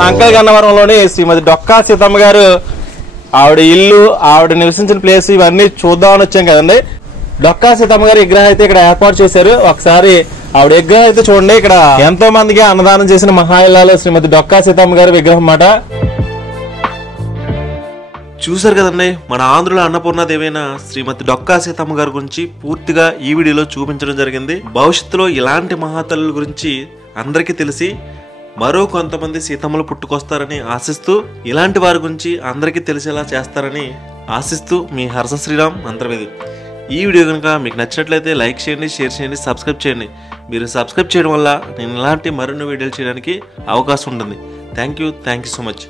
లంకల్ గన్నవరంలోని శ్రీమతి డొక్కా సీతమ్మ గారు ఆవిడ ఇల్లు, ఆవిడ నివసించిన ప్లేస్ ఇవన్నీ చూద్దామని వచ్చాం కదండి. డొక్కా సీతమ్మ గారి విగ్రహం అయితే ఇక్కడ ఏర్పాటు చేశారు. ఒకసారి ఆవిడ విగ్రహం అయితే చూడండి. ఇక్కడ ఎంతో మందికి అన్నదానం చేసిన మహాయిల్లాలు శ్రీమతి డొక్కా సీతమ్మ గారి విగ్రహం అన్నమాట. చూసారు కదండి, మన ఆంధ్రుల అన్నపూర్ణాదేవైన శ్రీమతి డొక్కా సీతమ్మ గారి గురించి పూర్తిగా ఈ వీడియోలో చూపించడం జరిగింది. భవిష్యత్తులో ఇలాంటి మహాతల్లుల గురించి అందరికీ తెలిసి మరో కొంతమంది సీతమ్మలు పుట్టుకొస్తారని ఆశిస్తూ, ఇలాంటి వారి గురించి అందరికీ తెలిసేలా చేస్తారని ఆశిస్తూ మీ హర్ష శ్రీరామ్ అంతర్వేది. ఈ వీడియో కనుక మీకు నచ్చినట్లయితే లైక్ చేయండి, షేర్ చేయండి, సబ్స్క్రైబ్ చేయండి. మీరు సబ్స్క్రైబ్ చేయడం వల్ల నేను ఇలాంటి మరిన్ని వీడియోలు చేయడానికి అవకాశం ఉంటుంది. Thank you so much.